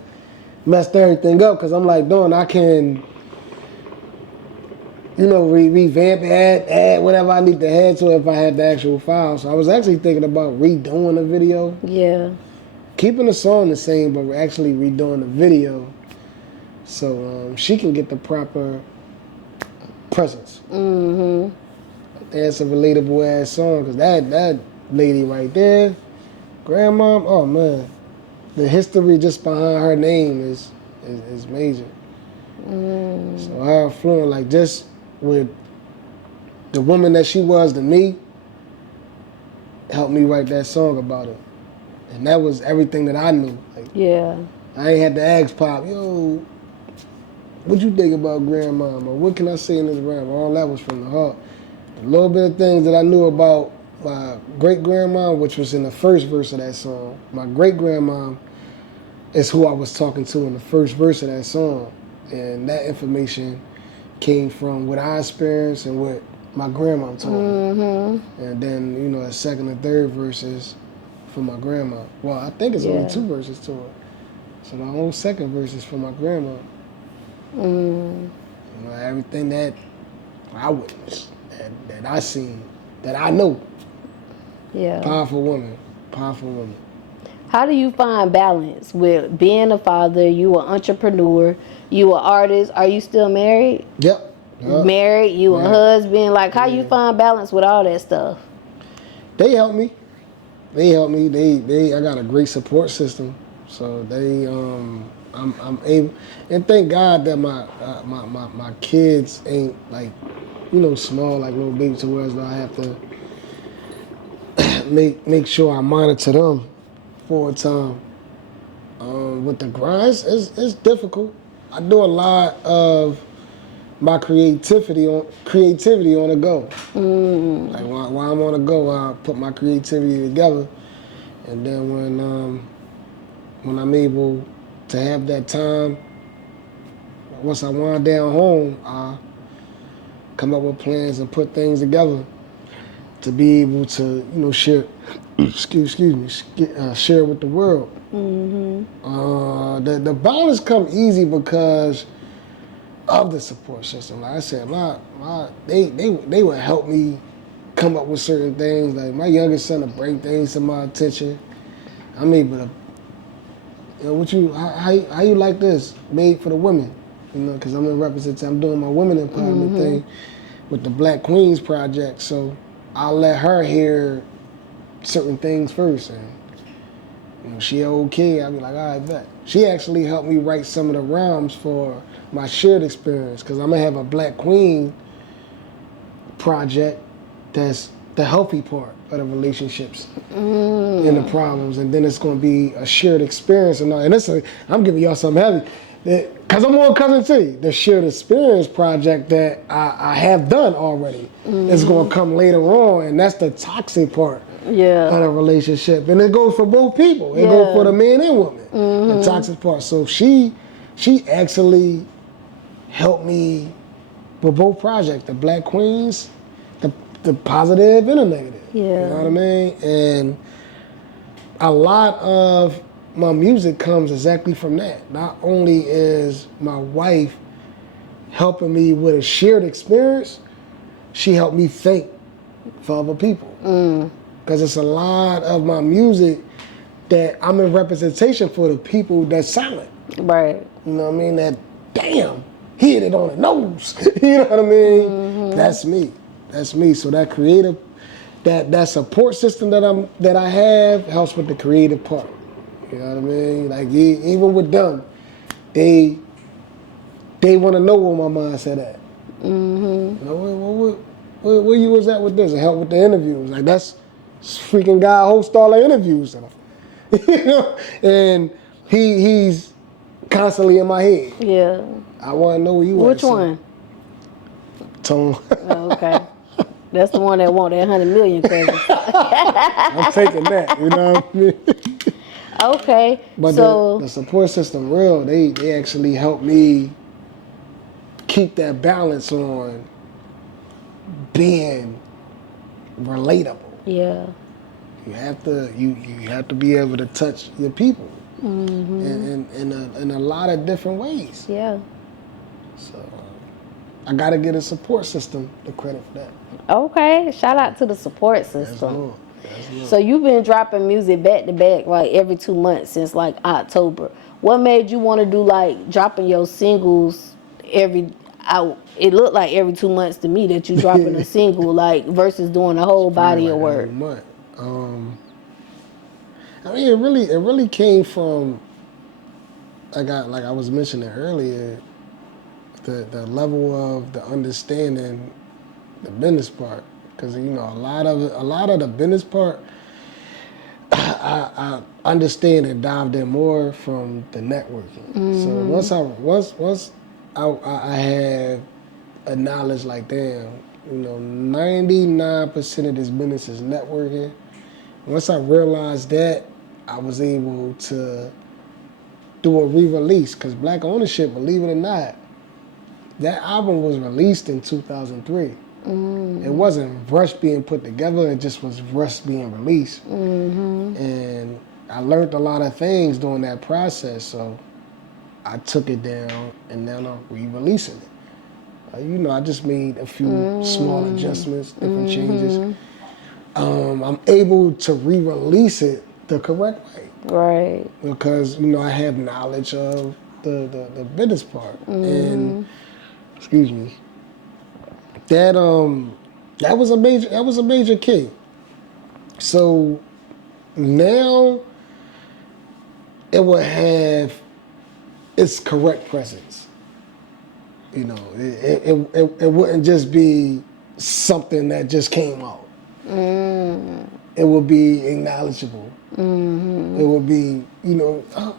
messed everything up, because I'm like, I can, revamp it, add whatever I need to add to it if I had the actual file. So I was actually thinking about redoing the video. Yeah. Keeping the song the same, but actually redoing the video so she can get the proper presence. That's a relatable ass song, because that lady right there, grandma, oh man, the history just behind her name is major. So her influence, just with the woman that she was to me, helped me write that song about her. And that was everything that I knew. Yeah. I ain't had to ask Pop, yo, what you think about grandma? Or what can I say in this rhyme? All that was from the heart. A little bit of things that I knew about my great-grandma, which was in the first verse of that song. My great-grandma is who I was talking to in the first verse of that song. And that information came from what I experienced and what my grandma told me. And then, the second and third verses from my grandma. Well, I think it's only 2 verses to it. So the whole second verse is from my grandma. Everything that I witnessed, that I seen, that I know. Yeah. Powerful woman. Powerful woman. How do you find balance with being a father? You an entrepreneur. You an artist. Are you still married? Yep. Married. You a husband. How you find balance with all that stuff? They help me. They I got a great support system. So they I'm able, and thank God that my kids ain't small like little babies, to where I have to make sure I monitor them for a time. With the grind, it's difficult. I do a lot of my creativity on the go. Like while I'm on the go, I put my creativity together, and then when I'm able to have that time, once I wind down home, I come up with plans and put things together to be able to share. Share with the world. The balance come easy because of the support system. Like I said, they would help me come up with certain things. Like my youngest son will bring things to my attention. I'm able to, how you like this? Made for the women, because I'm in representation. I'm doing my women empowerment thing with the Black Queens Project. So I'll let her hear certain things first, and she okay, I'll be like, all right, bet. She actually helped me write some of the rhymes for my shared experience, because I'm gonna have a Black Queen project that's the healthy part of the relationships and the problems, and then it's going to be a shared experience. And I'm giving y'all something heavy, because I'm on Cuzn City. The shared experience project that I have done already is going to come later on, and that's the toxic part of the relationship, and it goes for both people. It goes for the man and woman. The toxic part. So she actually helped me with both projects, the Black Queens, the positive and the negative. Yeah. You know what I mean? And a lot of my music comes exactly from that. Not only is my wife helping me with a shared experience, she helped me think for other people. Because it's a lot of my music that I'm in representation for the people that's silent. Right. You know what I mean? That, damn, he hit it on the nose. You know what I mean? That's me. That's me. So that creative, that support system that I have helps with the creative part. You know what I mean? Like even with them, they want to know where my mindset at. You know, where you was at with this? It helped with the interviews. Like that's freaking guy hosts all the interviews. You know, and he's constantly in my head. Yeah. I want to know where you at. Which one? Tone. Oh, okay. That's the one that want that 100 million cousin. I'm taking that. You know what I mean? Okay. But so the support system, real, they actually help me keep that balance on being relatable. yeah. You have to be able to touch your people in a lot of different ways. Yeah. So I gotta get a support system the credit for that. Okay. Shout out to the support Yes, system. Lord. Yes, Lord. So you've been dropping music back to back like every 2 months since like October. What made you want to do like dropping your singles it looked like every 2 months to me that you dropping a single like versus doing a whole body of work. Every month. I mean, it really came from like I was mentioning earlier, the level of the understanding the business part, because you know a lot of the business part I understand and dived in more from the networking. So once I have a knowledge like damn, you know, 99% of this business is networking. Once I realized that, I was able to do a re-release, because Black Ownership, believe it or not, that album was released in 2003. It wasn't rushed being put together, it just was rushed being released. And I learned a lot of things during that process, so I took it down and now I'm re-releasing it. You know, I just made a few small adjustments, different changes. I'm able to re-release it the correct way. Right. Because, you know, I have knowledge of the business part. And, excuse me, that was a major key. So now it will have its correct presence. You know, it wouldn't just be something that just came out. It will be acknowledgeable. It will be, you know, oh,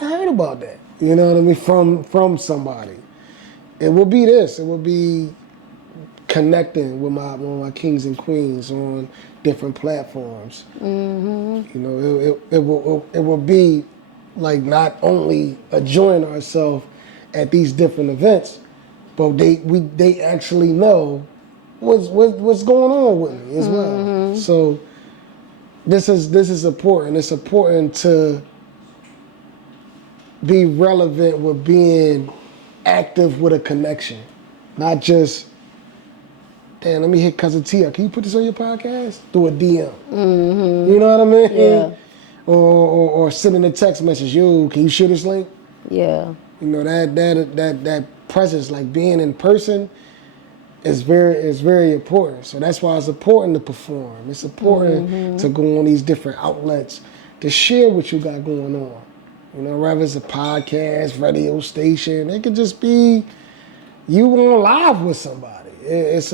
I heard about that. You know what I mean? From somebody. It will be this. It will be connecting with my kings and queens on different platforms. You know, it will be like not only enjoying ourselves at these different events, but they actually know what's going on with me as well. So this is important. It's important to be relevant with being active with a connection, not just, damn, let me hit Cousin Tia. Can you put this on your podcast? Do a DM. You know what I mean? Yeah. Or sending a text message. Yo, can you share this link? Yeah. You know, that presence, like being in person, is very important. So that's why it's important to perform. It's important to go on these different outlets to share what you got going on. You know, whether it's a podcast, radio station, it could just be you on live with somebody. It's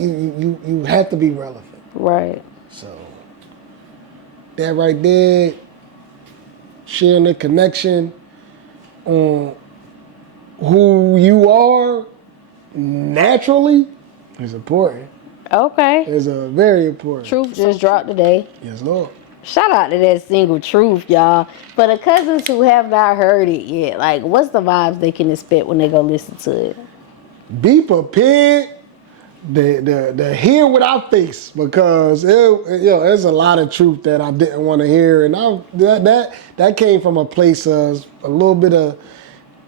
you have to be relevant. Right. So that right there, sharing the connection on who you are naturally is important. Okay. It's very important. Truth just dropped today. Yes, Lord. Shout out to that single Truth, y'all. For the cousins who have not heard it yet, like, what's the vibes they can expect when they go listen to it? Be prepared to hear what I face, because there's a lot of truth that I didn't want to hear, and that came from a place of a little bit of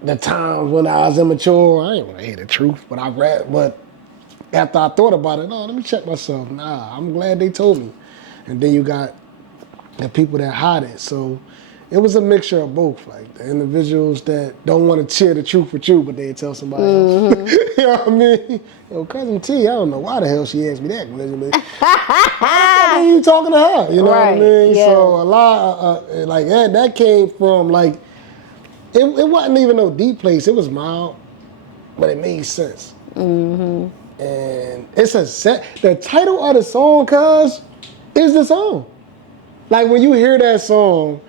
the times when I was immature. I didn't want to hear the truth, but after I thought about it, no, let me check myself. Nah, I'm glad they told me. And then you got the people that hide it. So it was a mixture of both. Like the individuals that don't want to share the truth with you, but they tell somebody else. You know what I mean? Yo, Cousin T, I don't know why the hell she asked me that question. How are you talking to her? You know what I mean? Yeah. So a lot like that came from like, it wasn't even no deep place. It was mild, but it made sense. And it's the title of the song, Cuz, is the song. Like when you hear that song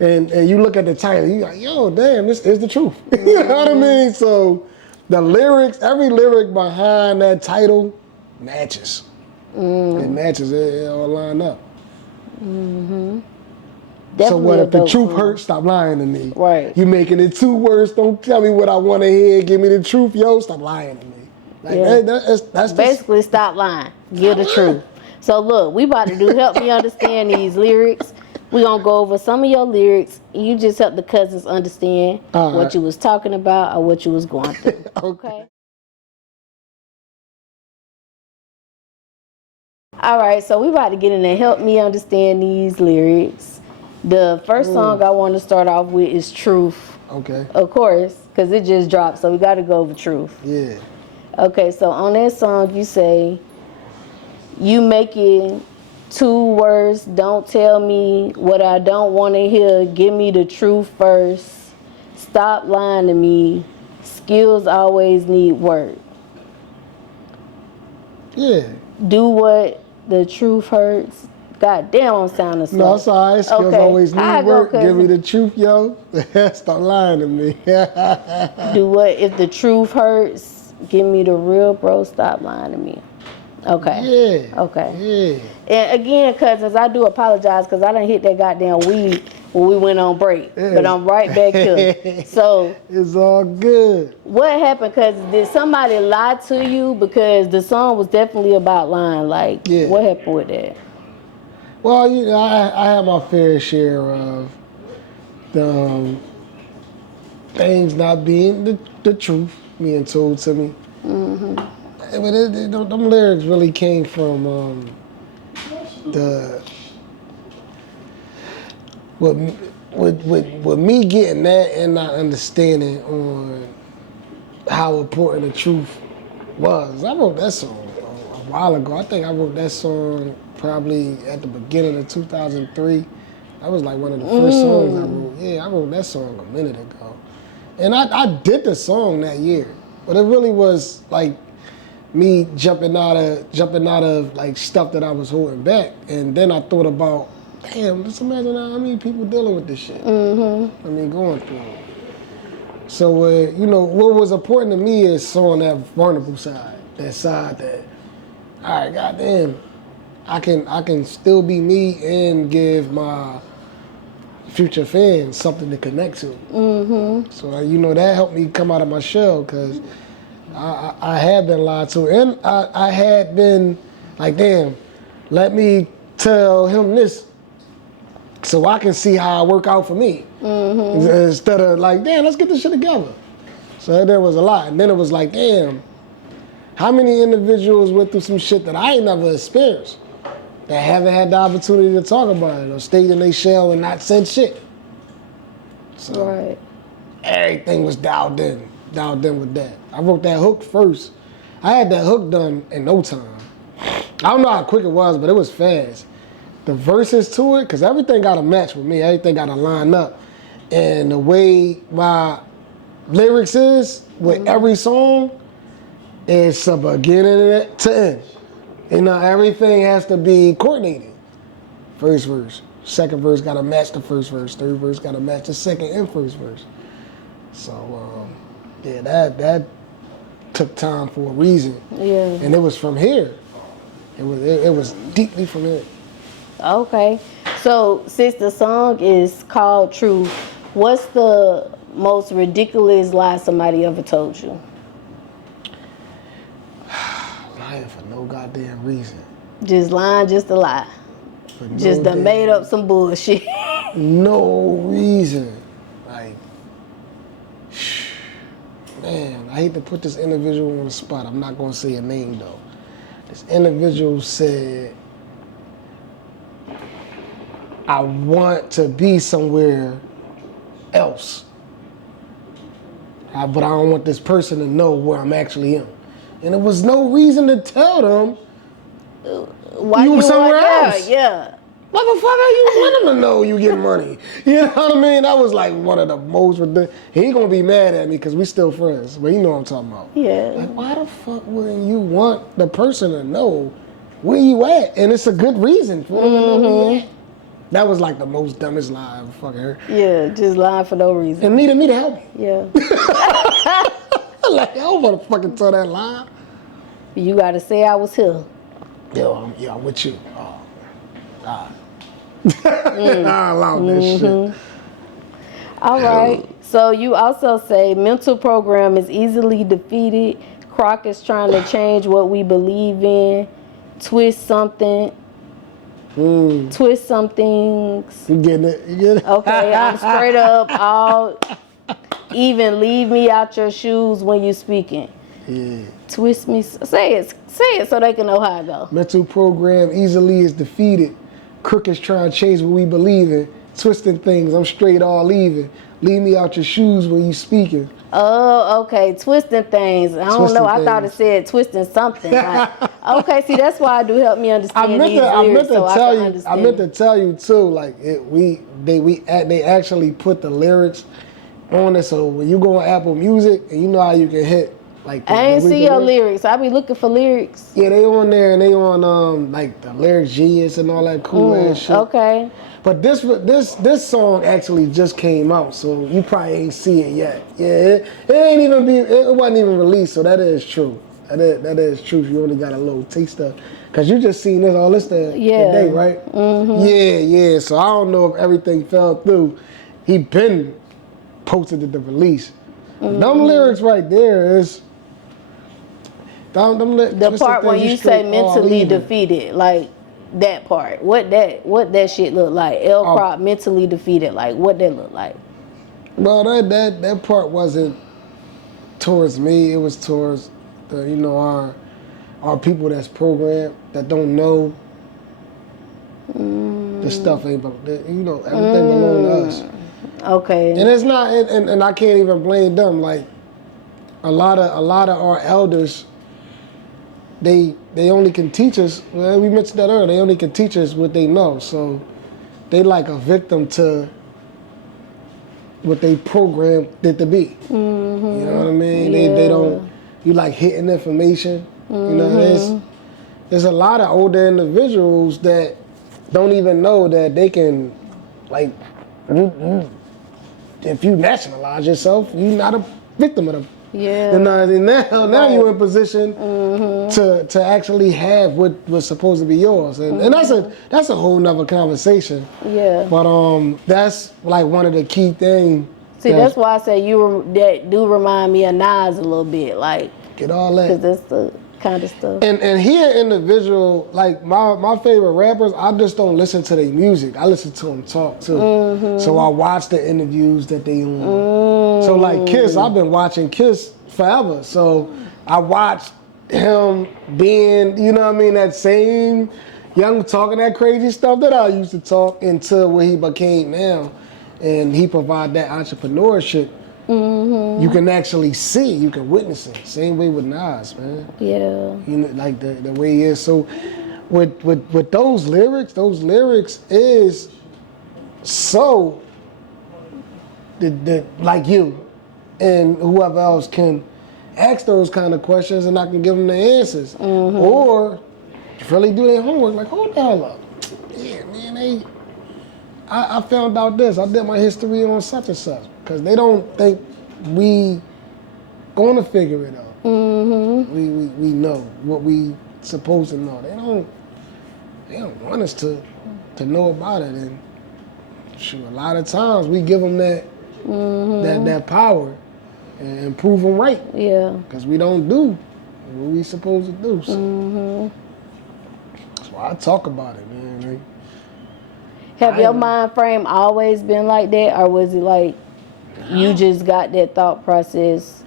and you look at the title, you're like, yo, damn, this is the truth. You know what I mean? So the lyrics, every lyric behind that title matches. It matches, it all line up. Definitely so what a if the dope truth song. hurts, stop lying to me. Right. You making it too worse, don't tell me what I want to hear, give me the truth, yo, stop lying to me. Like, Yeah. that's Basically, stop lying. Give the truth. So look, we about to do Help Me Understand These Lyrics. We gonna go over some of your lyrics. You just help the cousins understand All what right. you was talking about or what you was going through. Okay. All right, so we about to get in there. Help Me Understand These Lyrics. The first song I want to start off with is Truth. Okay. Of course, because it just dropped, so we got to go over Truth. Yeah. Okay, so on that song you say, you making 2 words, don't tell me what I don't want to hear, give me the truth first, stop lying to me, skills always need work. Yeah. Do what the truth hurts. God damn, I'm sounding slow. No, it's all right. Skills Okay, always I need go, work. Give cousin. me the truth, yo. Stop lying to me. Do what if the truth hurts, give me the real, bro, stop lying to me. Okay. Yeah. Okay. Yeah. And again, cousins, I do apologize because I done hit that goddamn weed when we went on break. Yeah. But I'm right back here. So It's all good. what happened, cuz did somebody lie to you? Because the song was definitely about lying. Like, Yeah. what happened with that? Well, you know, I have my fair share of the things not being the truth being told to me. But them lyrics really came from with me getting that and not understanding on how important the truth was. I wrote that song a while ago. I think I wrote that song probably at the beginning of 2003. That was like one of the first songs I wrote. Yeah, I wrote that song a minute ago. And I did the song that year. But it really was like me jumping out of like stuff that I was holding back. And then I thought about, damn, just imagine how many people dealing with this shit. I mean, going through it. So, you know, what was important to me is showing that vulnerable side, that side that, all right, goddamn, I can still be me and give my future fans something to connect to. So, you know, that helped me come out of my shell because I had been lied to. And I had been like, damn, let me tell him this so I can see how it work out for me. Instead of like, damn, let's get this shit together. So there was a lot. And then it was like, damn, how many individuals went through some shit that I ain't never experienced that haven't had the opportunity to talk about it or stayed in their shell and not said shit. So Right. everything was dialed in with that. I wrote that hook first. I had that hook done in no time. I don't know how quick it was, but it was fast. The verses to it, because everything got to match with me. Everything got to line up. And the way my lyrics is with every song, It's a beginning to end. You know, everything has to be coordinated. First verse, second verse got to match the first verse, third verse got to match the second and first verse. So, yeah, that took time for a reason. Yeah. And it was from here. It was deeply from here. Okay. So since the song is called True, what's the most ridiculous lie somebody ever told you? Lying for no goddamn reason. Just lying, just a lie. For no Just done damn- made up some bullshit. No reason. Like, man, I hate to put this individual on the spot. I'm not going to say a name, though. This individual said, I want to be somewhere else. But I don't want this person to know where I'm actually in. And there was no reason to tell them Why You somewhere yeah, else. Yeah. motherfucker, you want him to know you get money. You know what I mean? That was like one of the most ridiculous. He gonna be mad at me because we still friends, but you know what I'm talking about. Yeah. Like, why the fuck wouldn't you want the person to know where you at? And it's a good reason for him to know where you at. That was like the most dumbest lie I ever fucking heard. Yeah, just lying for no reason. And needed me to help me. Yeah. Like, I don't want to fucking tell that lie. You gotta say I was here. Yo, I'm with you. Oh, God. I allow this shit. All right. So you also say mental program is easily defeated. Crock is trying to change what we believe in. Twist something. Twist some things. You getting it? You getting it? Okay, I'm straight up. All even leave me out your shoes when you speaking. Yeah. Twist me. Say it so they can know how it go. Mental program easily is defeated. Crook is trying to change what we believe in. Twisting things, I'm straight all leaving. Leave me out your shoes when you speaking. Oh, okay. Twisting things. I don't Twisting know. I thought it things. said twisting something. Like, okay, see, that's why I do help me understand these lyrics so I can understand. I meant to tell you too. Like they actually put the lyrics on it. So when you go on Apple Music and you know how you can hit like. I ain't see your lyrics. I be looking for lyrics. Yeah, they on there and they on like the Lyric Genius and all that cool ass shit. Okay. But this song actually just came out, so you probably ain't see it yet. Yeah, it wasn't even released, so that is true. That is true. You only got a little taste of, cause you just seen this all this today, right? Mm-hmm. Yeah. So I don't know if everything fell through. He been posted at the release. Mm-hmm. Them lyrics right there is. The part where you say mentally defeated, like. That part, what that shit look like? Crock mentally defeated, like what that look like? Well, that part wasn't towards me. It was towards the our people that's programmed that don't know the stuff ain't everything belong to us. Okay. And it's not, and I can't even blame them. Like a lot of our elders. They only can teach us, well, we mentioned that earlier, they only can teach us what they know. So they like a victim to what they programmed it to be. Mm-hmm. You know what I mean? Yeah. They don't, you like hitting information. Mm-hmm. You know, there's a lot of older individuals that don't even know that they can, like, if you nationalize yourself, you're not a victim of them. Yeah. And now you're in position to actually have what's supposed to be yours, and that's a whole nother conversation. Yeah. But that's like one of the key things. See, that's why I say that do remind me of Nas a little bit, like. Get all that. Because that's the kind of stuff. And he an individual, like my favorite rappers, I just don't listen to their music. I listen to them talk too. Mm-hmm. So I watch the interviews that they on. So like Kiss, I've been watching Kiss forever. So I watched him being, you know what I mean, that same young talking that crazy stuff that I used to talk until what he became now. And he provide that entrepreneurship. Mm-hmm. You can actually see, you can witness it. Same way with Nas, man. Yeah. You know, like the way he is. So with those lyrics is so the like you and whoever else can ask those kind of questions and I can give them the answers. Or really do their homework, like, hold the hell up. Yeah, man, I found out this. I did my history on such and such. Because they don't think we gonna figure it out. We know what we supposed to know. They don't want us to know about it. And shoot, a lot of times we give them that power and prove them right. Yeah. Because we don't do what we supposed to do. So that's why I talk about it, man. Have your mind frame always been like that, or was it like you just got that thought process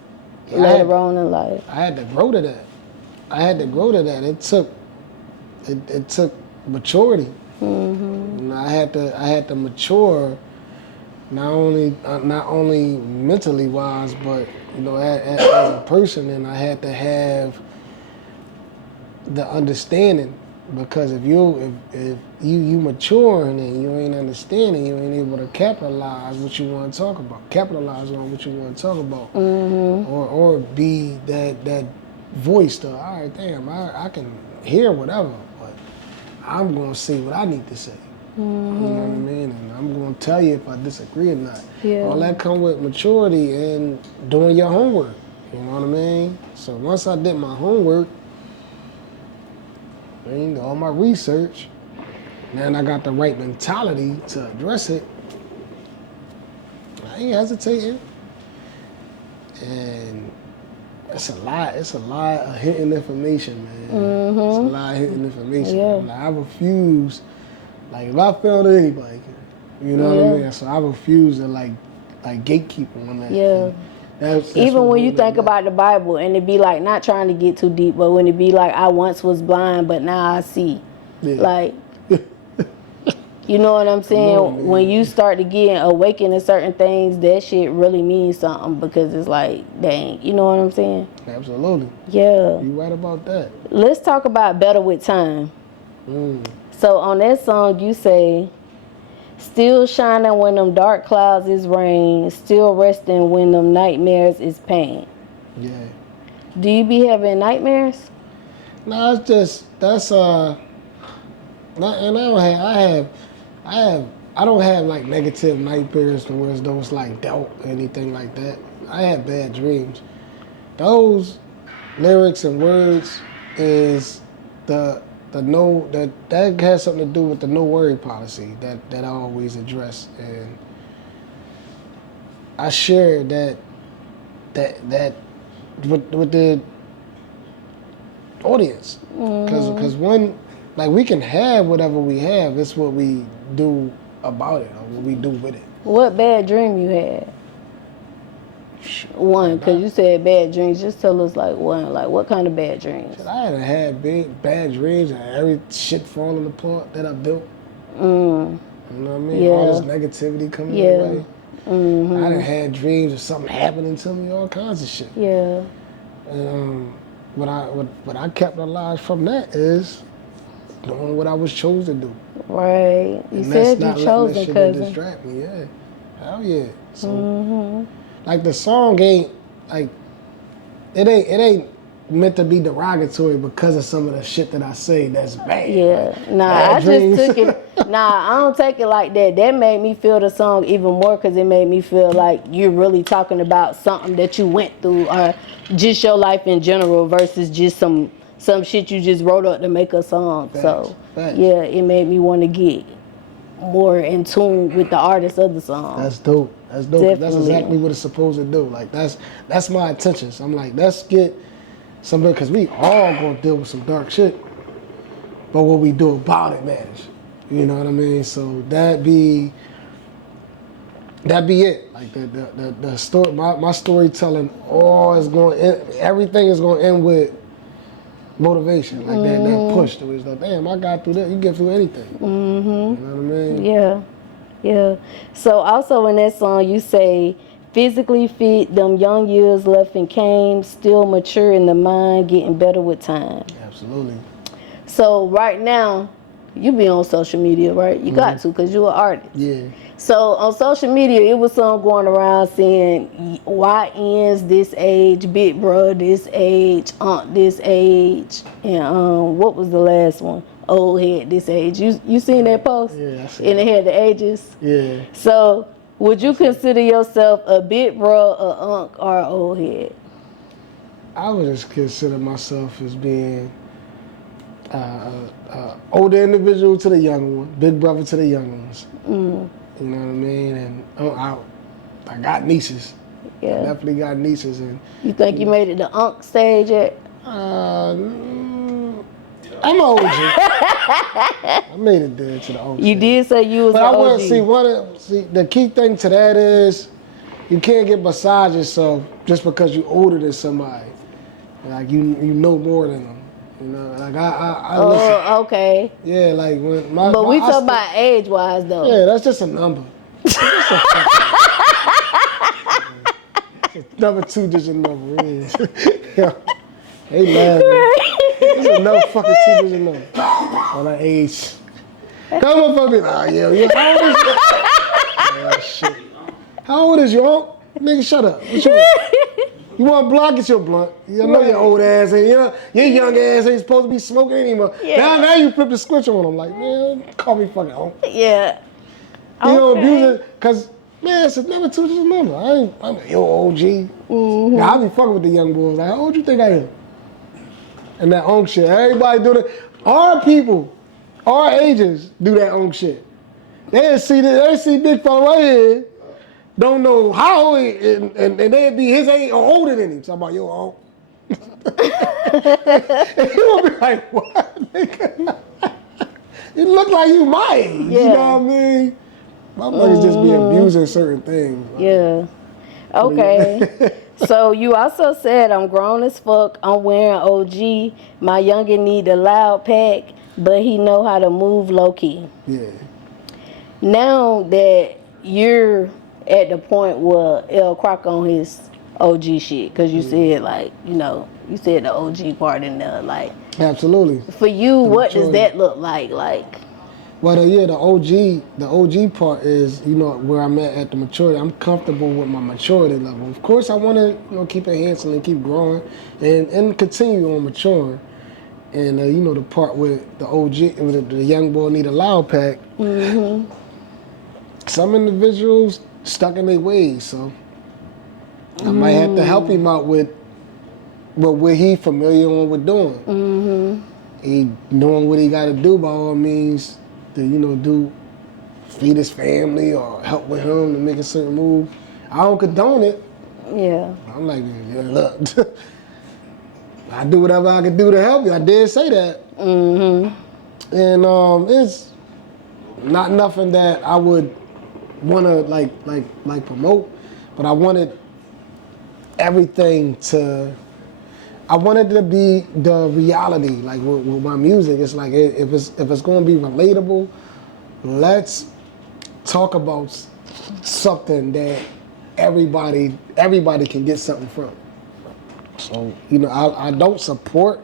later on in life? I had to grow to that. It took maturity. And I had to mature, not only mentally wise, but as a person, and I had to have the understanding. Because if you maturing and you ain't understanding, you ain't able to capitalize what you want to talk about. Capitalize on what you want to talk about, or be that voice to. All right, damn, I can hear whatever, but I'm gonna say what I need to say. You know what I mean? And I'm gonna tell you if I disagree or not. Yeah. All that come with maturity and doing your homework. You know what I mean? So once I did my homework, all my research, and I got the right mentality to address it, I ain't hesitating. And it's a lot of hidden information, man. It's a lot of hidden information. Yeah. Like, I refuse, like, if I found anybody, you know what I mean? So I refuse to like gatekeep on that. Yeah. That's Even when you think about the Bible, and it be like, not trying to get too deep, but when it be like, I once was blind, but now I see. Yeah. Like, you know what I'm saying? on, When you start to get awakened to certain things, that shit really means something, because it's like, dang, you know what I'm saying? Absolutely. Yeah. You right about that. Let's talk about Better With Time. So on that song, you say, still shining when them dark clouds is rain, still resting when them nightmares is pain. Yeah. Do you be having nightmares? No, it's just and I don't have like negative nightmares towards those like doubt or anything like that. I have bad dreams. Those lyrics and words is that has something to do with the no worry policy that I always address, and I share that with the audience, because when like we can have whatever we have, it's what we do about it or what we do with it. What bad dream you had? One, because you said bad dreams. Just tell us like one, like what kind of bad dreams? I haven't had bad dreams and every shit falling apart that I built. You know what I mean? Yeah. All this negativity coming my way. I done had dreams of something happening to me, all kinds of shit. Yeah. What I capitalized from that is doing what I was chosen to do. Right. You And said that's you not chose letting that it, shit cousin. distract me. Yeah, hell yeah. So, like the song ain't like it ain't meant to be derogatory because of some of the shit that I say that's bad. Yeah. Nah, Bad I dreams. just took it. Nah, I don't take it like that. That made me feel the song even more, because it made me feel like you're really talking about something that you went through, or just your life in general, versus just some shit you just wrote up to make a song. So Facts. yeah, it made me want to get more in tune with the artist of the song. That's dope. That's dope. Definitely. That's exactly what it's supposed to do. Like that's my intentions. I'm like, let's get somebody, because we all gonna deal with some dark shit, but what we do about it matters. You know what I mean? So that be it. Like the story, my storytelling, everything is gonna end with motivation, like that push. That was like, damn, I got through that. You get through anything. You know what I mean? Yeah. So also in that song, you say, physically fit, them young years left and came, still mature in the mind, getting better with time. Absolutely. So right now, you be on social media, right? You got to, because you're an artist. Yeah. So on social media, it was some going around saying YNs this age, Big Bro this age, Aunt this age, and what was the last one? Old Head this age. You seen that post? Yeah, I seen and it had the ages. Yeah. So would you consider yourself a Big Bro, a Unc, or an Old Head? I would just consider myself as being older individual to the young one, big brother to the young ones. You know what I mean? And I got nieces. Yeah. I definitely got nieces. And You think you made it to Unc stage yet? I'm an OG. I made it there to the OG. You did say you was But an I OG. want see the key thing to that is you can't get beside yourself just because you're older than somebody. Like you know more than them. You know, like I listen. Oh, okay. Yeah, like when But we talk about age-wise, though. Yeah, that's just a number. It's just a number 2-digit number. Yeah. Hey, man. It's another fucking 2-digit number on that age. Come on, fucking. Nah, yeah. How old is you? Oh, shit. How old is you, Unc? Nigga, shut up. What you want? You want a blunt? Get your blunt. You know your old ass ain't, your young ass ain't supposed to be smoking anymore. Yeah. Now you flip the switch on them. Like, man, call me fucking Unc. Yeah. You don't abuse it, because, man, it's never 2-digit number. I'm your OG. Now, I be fucking with the young boys. Like, how old you think I am? And that Unc shit. Everybody do that. Our people, our ages, do that Unc shit. They see big fella right here, don't know how old he, and they'd be his age or older than him. Talking about your Unc. And he will be like, what, nigga? You look like you my age. Yeah. You know what I mean? My mother's just be abusing certain things. Yeah. Okay. So you also said, I'm grown as fuck, I'm wearing OG, my youngin' need a loud pack, but he know how to move low key. Yeah. Now that you're at the point where Crock on his OG shit, because you said, like, you said the OG part in there, like. Absolutely. For you, what does that look like? Well, the OG part is, where I'm at the maturity. I'm comfortable with my maturity level. Of course, I want to, keep enhancing and keep growing and continue on maturing. And, the part with the OG, with the young boy need a loud pack. Some individuals stuck in their ways, so I might have to help him out with what he familiar on with doing. He knowing what he got to do by all means to, feed his family or help with him to make a certain move. I don't condone it. Yeah. I'm like, yeah, look, I do whatever I can do to help you. I did say that. And it's not nothing that I would want to like promote, but I wanted everything to. I wanted it to be the reality, like with my music. It's like if it's going to be relatable, let's talk about something that everybody can get something from. So I don't support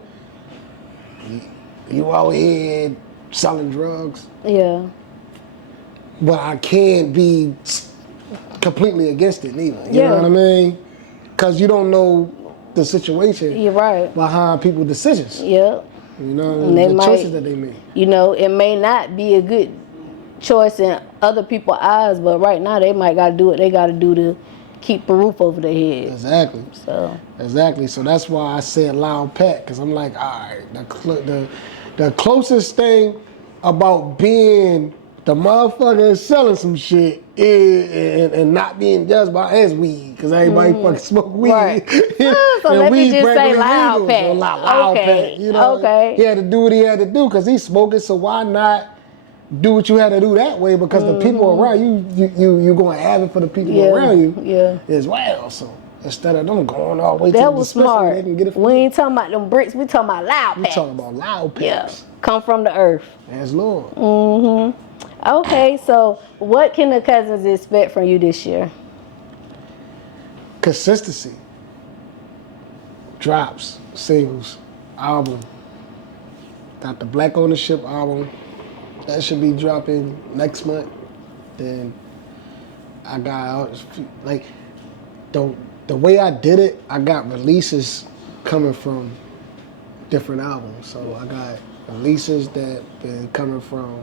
you out here selling drugs. Yeah. But I can't be completely against it neither. You know what I mean? Because you don't know the situation. You're right. Behind people's decisions. Yeah. The choices that they make. It may not be a good choice in other people's eyes, but right now they might got to do what they got to do to keep a roof over their head. Exactly. So that's why I said loud pack, because I'm like, all right, the closest thing about being the motherfucker selling some shit and not being judged by as weed, because everybody fucking smoke weed. Right. So let me just say loud pack. So loud Okay. pack. Okay. He had to do what he had to do because he's smoking, so why not do what you had to do that way? Because the people around you going to have it for the people around you as well. So instead of them going all the way to the dispensary, smart. they can get it from We ain't talking about them bricks, we talking about loud We packs. talking about loud packs. Yeah. Come from the earth. Yes, Lord. Okay, so what can the Cuzns expect from you this year? Consistency. Drops, singles, album. Got the Black Ownership album That should be dropping next month. Then I got like the way I did it. I got releases coming from different albums. So I got releases that been coming from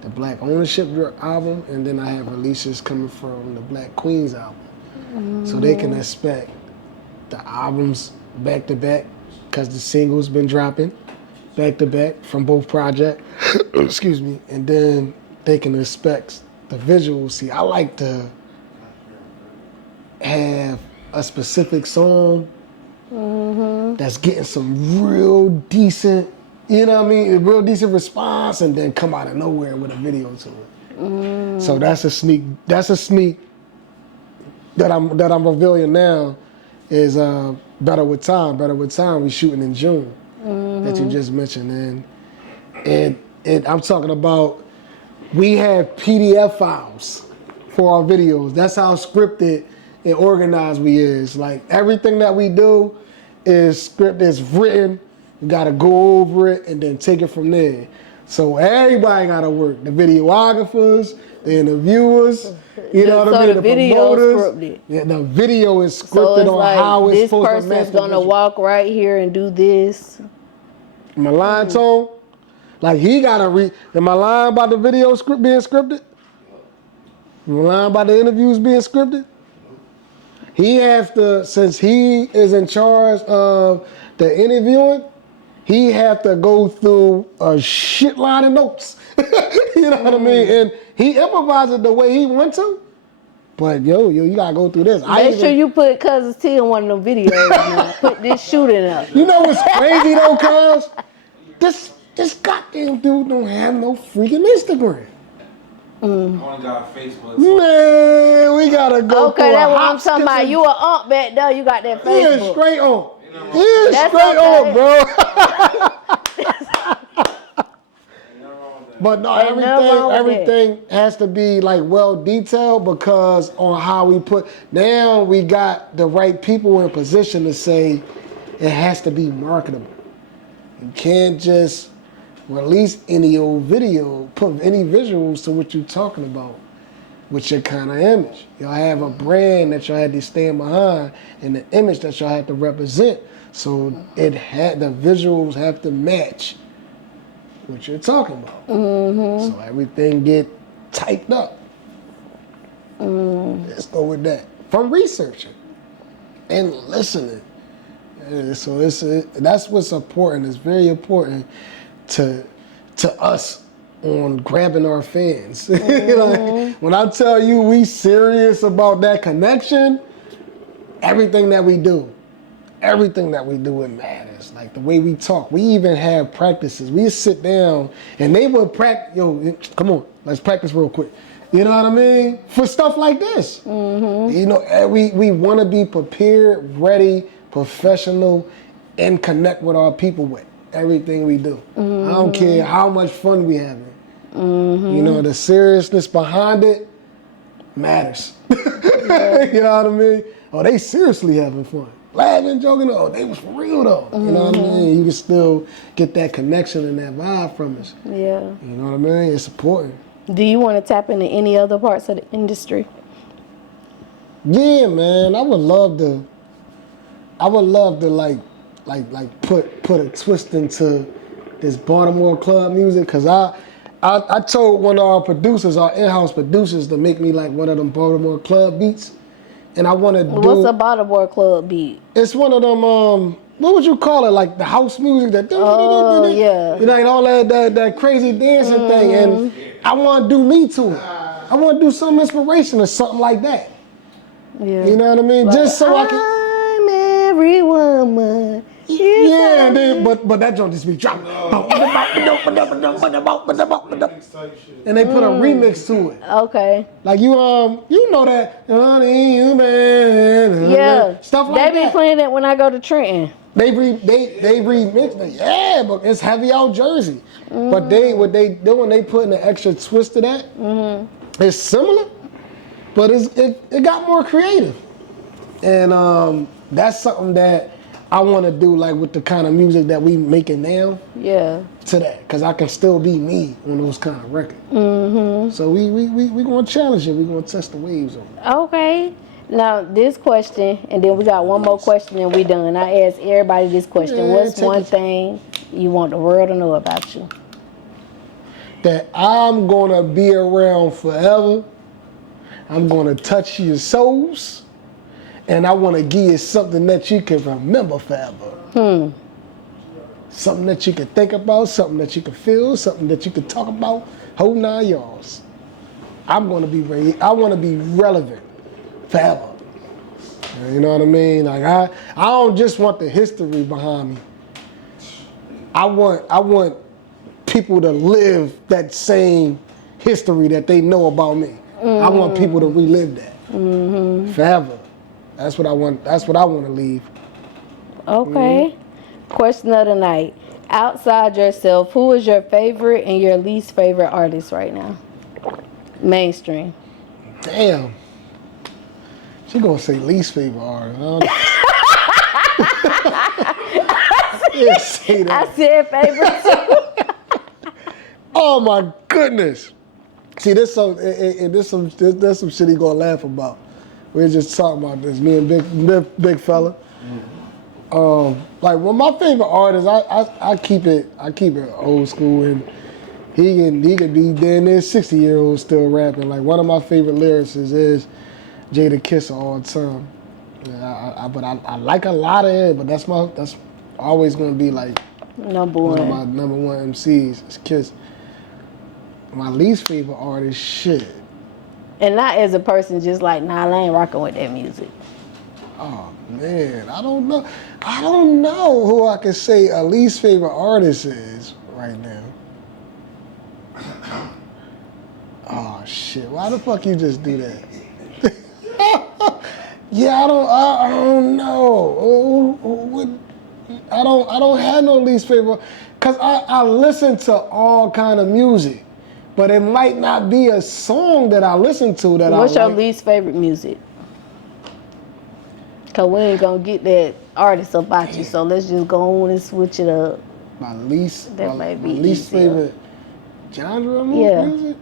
the Black Ownership album, and then I have releases coming from the Black Queens album. So they can expect the albums back to back, because the singles been dropping back to back from both projects. Excuse me. And then they can expect the visuals. See, I like to have a specific song that's getting some real decent, you know what I mean, a real decent response, and then come out of nowhere with a video to it. So that's a sneak that I'm revealing now is Better With Time. Better With Time we shooting in June that you just mentioned. And I'm talking about, we have PDF files for our videos. That's how scripted and organized we is. Like everything that we do is scripted, is written. You gotta go over it and then take it from there. So everybody gotta work. The videographers, the interviewers, you know what I mean? The video promoters. scripted. Yeah, the video is So scripted it's on like, how it's this supposed to match person's the gonna visual. walk right here and do this. My line tone, like he gotta am I lying about the video script being scripted? Am I lying about the interviews being scripted? He has to, since he is in charge of the interviewing, he have to go through a shit line of notes. You know what I mean? And he improvises the way he wants to. But yo, you gotta go through this. Make sure you put Cuzns T in one of them videos. Man. Put this shooting up. You know what's crazy though, cuz? This goddamn dude don't have no freaking Instagram. Only got Facebook. Man, we gotta go through Okay, that's a what I'm hop, talking skip, about. and- You a ump back there. You got that He is Facebook. straight on. He is That's straight okay. on, bro. But no, Ain't nothing wrong with everything has to be like well detailed, because on how we put, now we got the right people in position to say it has to be marketable. You can't just release any old video, put any visuals to what you're talking about with your kind of image. Y'all have a brand that y'all had to stand behind and the image that y'all have to represent. So the visuals have to match what you're talking about. So everything get typed up. Let's go with that. From researching and listening. So that's what's important. It's very important to us on grabbing our fans. Like, when I tell you we serious about that connection, everything that we do, it matters. Like the way we talk, we even have practices. We sit down and they would practice. Yo, come on, let's practice real quick. You know what I mean? For stuff like this. You know, we want to be prepared, ready, professional, and connect with our people with everything we do. I don't care how much fun we having. You know, the seriousness behind it matters. You know what I mean? Oh, they seriously having fun. Laughing, joking, oh, they was for real though. You know what I mean? You can still get that connection and that vibe from us. Yeah. You know what I mean? It's important. Do you want to tap into any other parts of the industry? Yeah, man. I would love to like put a twist into this Baltimore club music, cause I told one of our producers, our in-house producers, to make me like one of them Baltimore club beats. And I want to do... What's a Baltimore club beat? It's one of them, what would you call it? Like the house music that... Oh, yeah. You know, and all that crazy dancing thing. And I want to do me to it. I want to do some inspiration or something like that. Yeah. You know what I mean? Like, just so I can... I'm every woman. Yeah, and then, but that joint just be dropping. And they put a remix to it. Okay. Like you know that, honey, you man, Yeah. stuff like They be that. playing it when I go to Trenton. They remixed it. Yeah, but it's heavy out Jersey. But what they do when they put an extra twist to that, it's similar, but it got more creative. And that's something that I want to do like with the kind of music that we making now. Yeah. To that, because I can still be me on those kind of records. So we gonna challenge it. We gonna test the waves on it. Okay. Now this question, and then we got one more question and we done. I asked everybody this question. Yeah, What's take one it. thing you want the world to know about you? That I'm gonna be around forever. I'm gonna touch your souls, and I want to give you something that you can remember forever. Something that you can think about, something that you can feel, something that you can talk about. Whole 9 yards. I want to be relevant forever. You know what I mean? Like I don't just want the history behind me. I want people to live that same history that they know about me. I want people to relive that forever. That's what I want. That's what I want to leave. Okay. Question of the night. Outside yourself, who is your favorite and your least favorite artist right now? Mainstream. Damn. She gonna say least favorite artist. Yeah, say that. I said favorite too. Oh my goodness. See, there's some shit he gonna laugh about. We were just talking about this, me and big fella. Like one of my favorite artists, I keep it old school, and he can be damn near 60-year-old still rapping. Like one of my favorite lyricists is Jada Kiss all the time. Yeah, but I like a lot of it, but that's always gonna be like Number one of one. my number one MCs is Kiss. My least favorite artist, shit. And not as a person, just like, nah, I ain't rocking with that music. Oh man, I don't know who I can say a least favorite artist is right now. Oh shit! Why the fuck you just do that? Yeah, I don't know. I don't have no least favorite, cause I listen to all kind of music, but it might not be a song that I listen to that What's I your like. least favorite music? Cause we ain't gonna get that artist about you, so let's just go on and switch it up. My least That might be least easier. favorite genre of Yeah. music.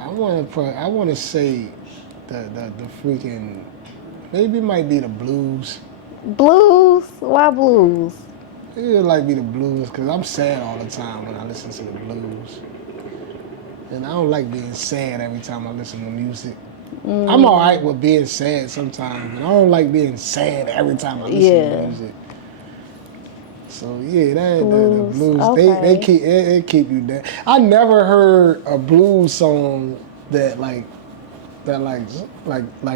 I wanna say the freaking, maybe it might be the blues. Blues? Why blues? It might be the blues because I'm sad all the time when I listen to the blues, and I don't like being sad every time I listen to music. I'm all right with being sad sometimes, but I don't like being sad every time I listen to music. So yeah, the blues, okay. they keep you down. I never heard a blues song that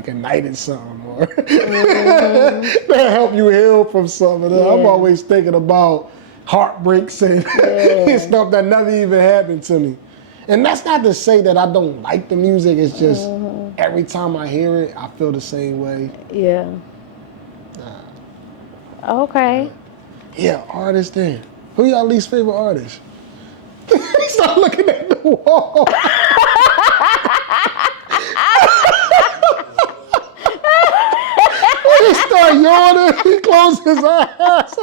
ignited something or that help you heal from something. Yeah. I'm always thinking about heartbreaks and stuff that never even happened to me. And that's not to say that I don't like the music. It's just every time I hear it, I feel the same way. Yeah. Okay. Yeah, artist then. Who your least favorite artist? Start looking at the wall. He start yawning. He closed his eyes.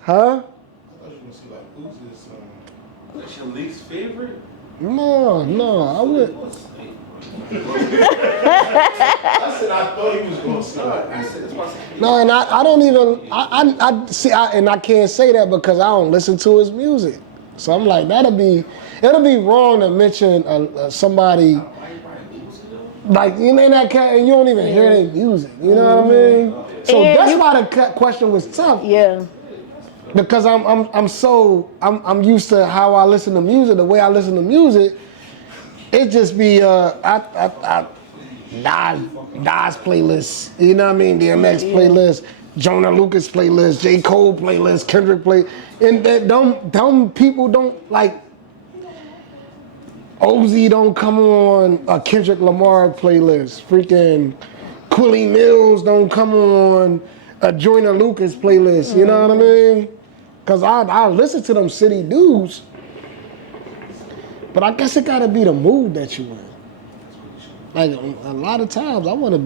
Huh? That's your least favorite? No, I would. I said I thought he was gonna start. I said that's why I said. No, and I don't even. I see. And I can't say that because I don't listen to his music. So I'm like, it'll be wrong to mention somebody. Like you know that cat, and you don't even hear their music. You know what I mean? So And that's why the question was tough. Yeah. Because I'm used to how I listen to music. The way I listen to music, it just be Nas playlist. You know what I mean? DMX playlist, Jonah Lucas playlist, J. Cole playlist, Kendrick play, and that dumb people don't like. Ozzy don't come on a Kendrick Lamar playlist. Freaking Quilly Mills don't come on a Joyner Lucas playlist. You know what I mean? Cause I listen to them city dudes, but I guess it gotta be the mood that you in. Like a lot of times, I want to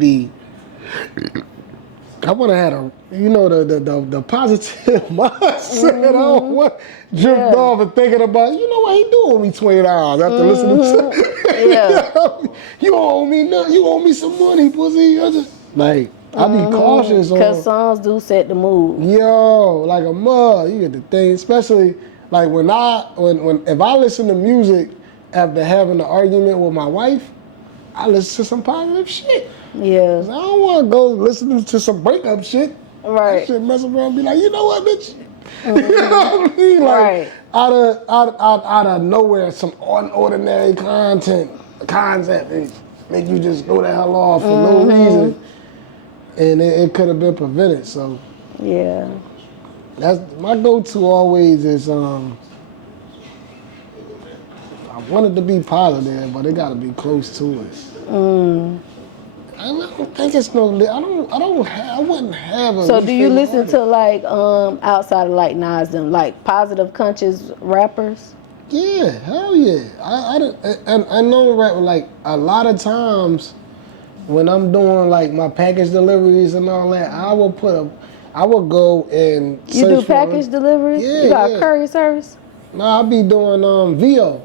have the positive mindset. I don't want drift off and thinking about, you know what, he do owe me $20 after listening to Yeah. you owe me nothing, you owe me some money, pussy. Like, I be cautious on. Because songs do set the mood. Yo, like a mug, you get the thing, especially like when if I listen to music after having an argument with my wife, I listen to some positive shit. Yeah. I don't want to go listening to some breakup shit. Right. That shit mess around and be like, you know what, bitch? You know what I mean? Like, Right. out of nowhere, some unordinary concept that make you just go the hell off for no reason. And it could have been prevented. So Yeah. that's my go-to always is I want it to be positive, but it got to be close to it. I don't think it's no. I wouldn't have a. So do you listen artist. to like outside of like Nas and like positive conscious rappers? Yeah, hell yeah. I know rap like a lot of times when I'm doing like my package deliveries and all that, I will go and You do package delivery? Yeah, You got yeah. a courier service? No, I be doing VO.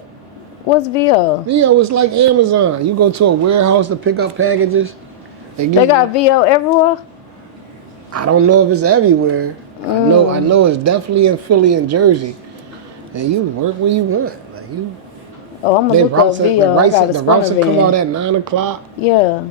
What's VO? VO is like Amazon. You go to a warehouse to pick up packages. They got VO everywhere? I don't know if it's everywhere. I know it's definitely in Philly and Jersey. And you work where you want. Like you. Oh, I'm gonna look up VO. I got a The routes sprinter that come out van. at 9 o'clock. Yeah.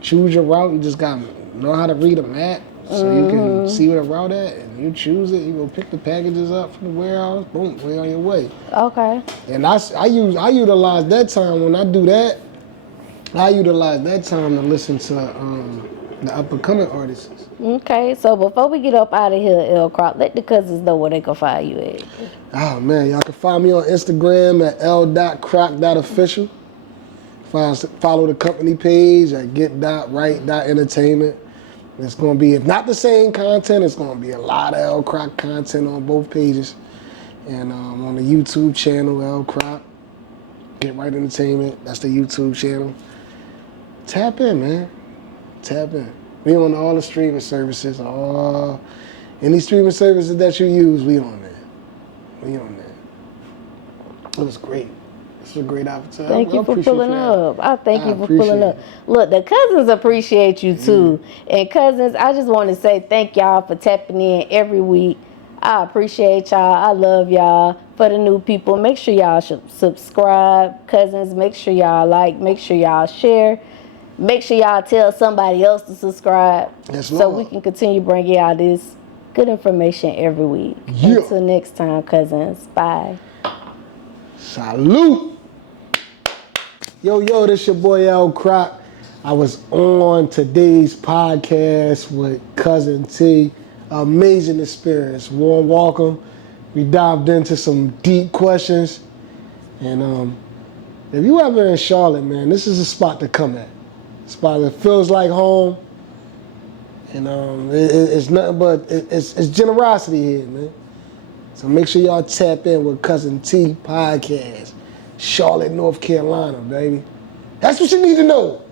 Choose your route. You just gotta know how to read a map so you can see where the route at, and you choose it. You go pick the packages up from the warehouse. Boom, way on your way. Okay. And I utilize that time when I do that. I utilize that time to listen to the up and coming artists. Okay, so before we get up out of here, L Crock, let the cousins know where they can find you at. Oh man, y'all can find me on Instagram at l.crock.official. Follow the company page at get.right.entertainment. It's gonna be, if not the same content, it's gonna be a lot of L Crock content on both pages. And on the YouTube channel, L Crock, Get Right Entertainment, that's the YouTube channel. Tap in, man. Tap in. We on all the streaming services, any streaming services that you use, we on there. We on there. It was great. It's a great opportunity. Thank you for pulling up. I thank you for appreciate pulling up. Look, the cousins appreciate you too. And cousins, I just want to say thank y'all for tapping in every week. I appreciate y'all. I love y'all. For the new people, make sure y'all should subscribe. Cousins, make sure y'all like, make sure y'all share. Make sure y'all tell somebody else to subscribe. Yes, so Lord. we can continue bringing y'all this good information every week. Yeah. Until next time, cousins. Bye. Salute. Yo, this your boy L Crock. I was on today's podcast with Cousin T. Amazing experience. Warm welcome. We dived into some deep questions. And if you ever in Charlotte, man, this is a spot to come at. A spot that feels like home. And it's nothing but it's generosity here, man. So make sure y'all tap in with Cousin T podcast. Charlotte, North Carolina, baby. That's what you need to know.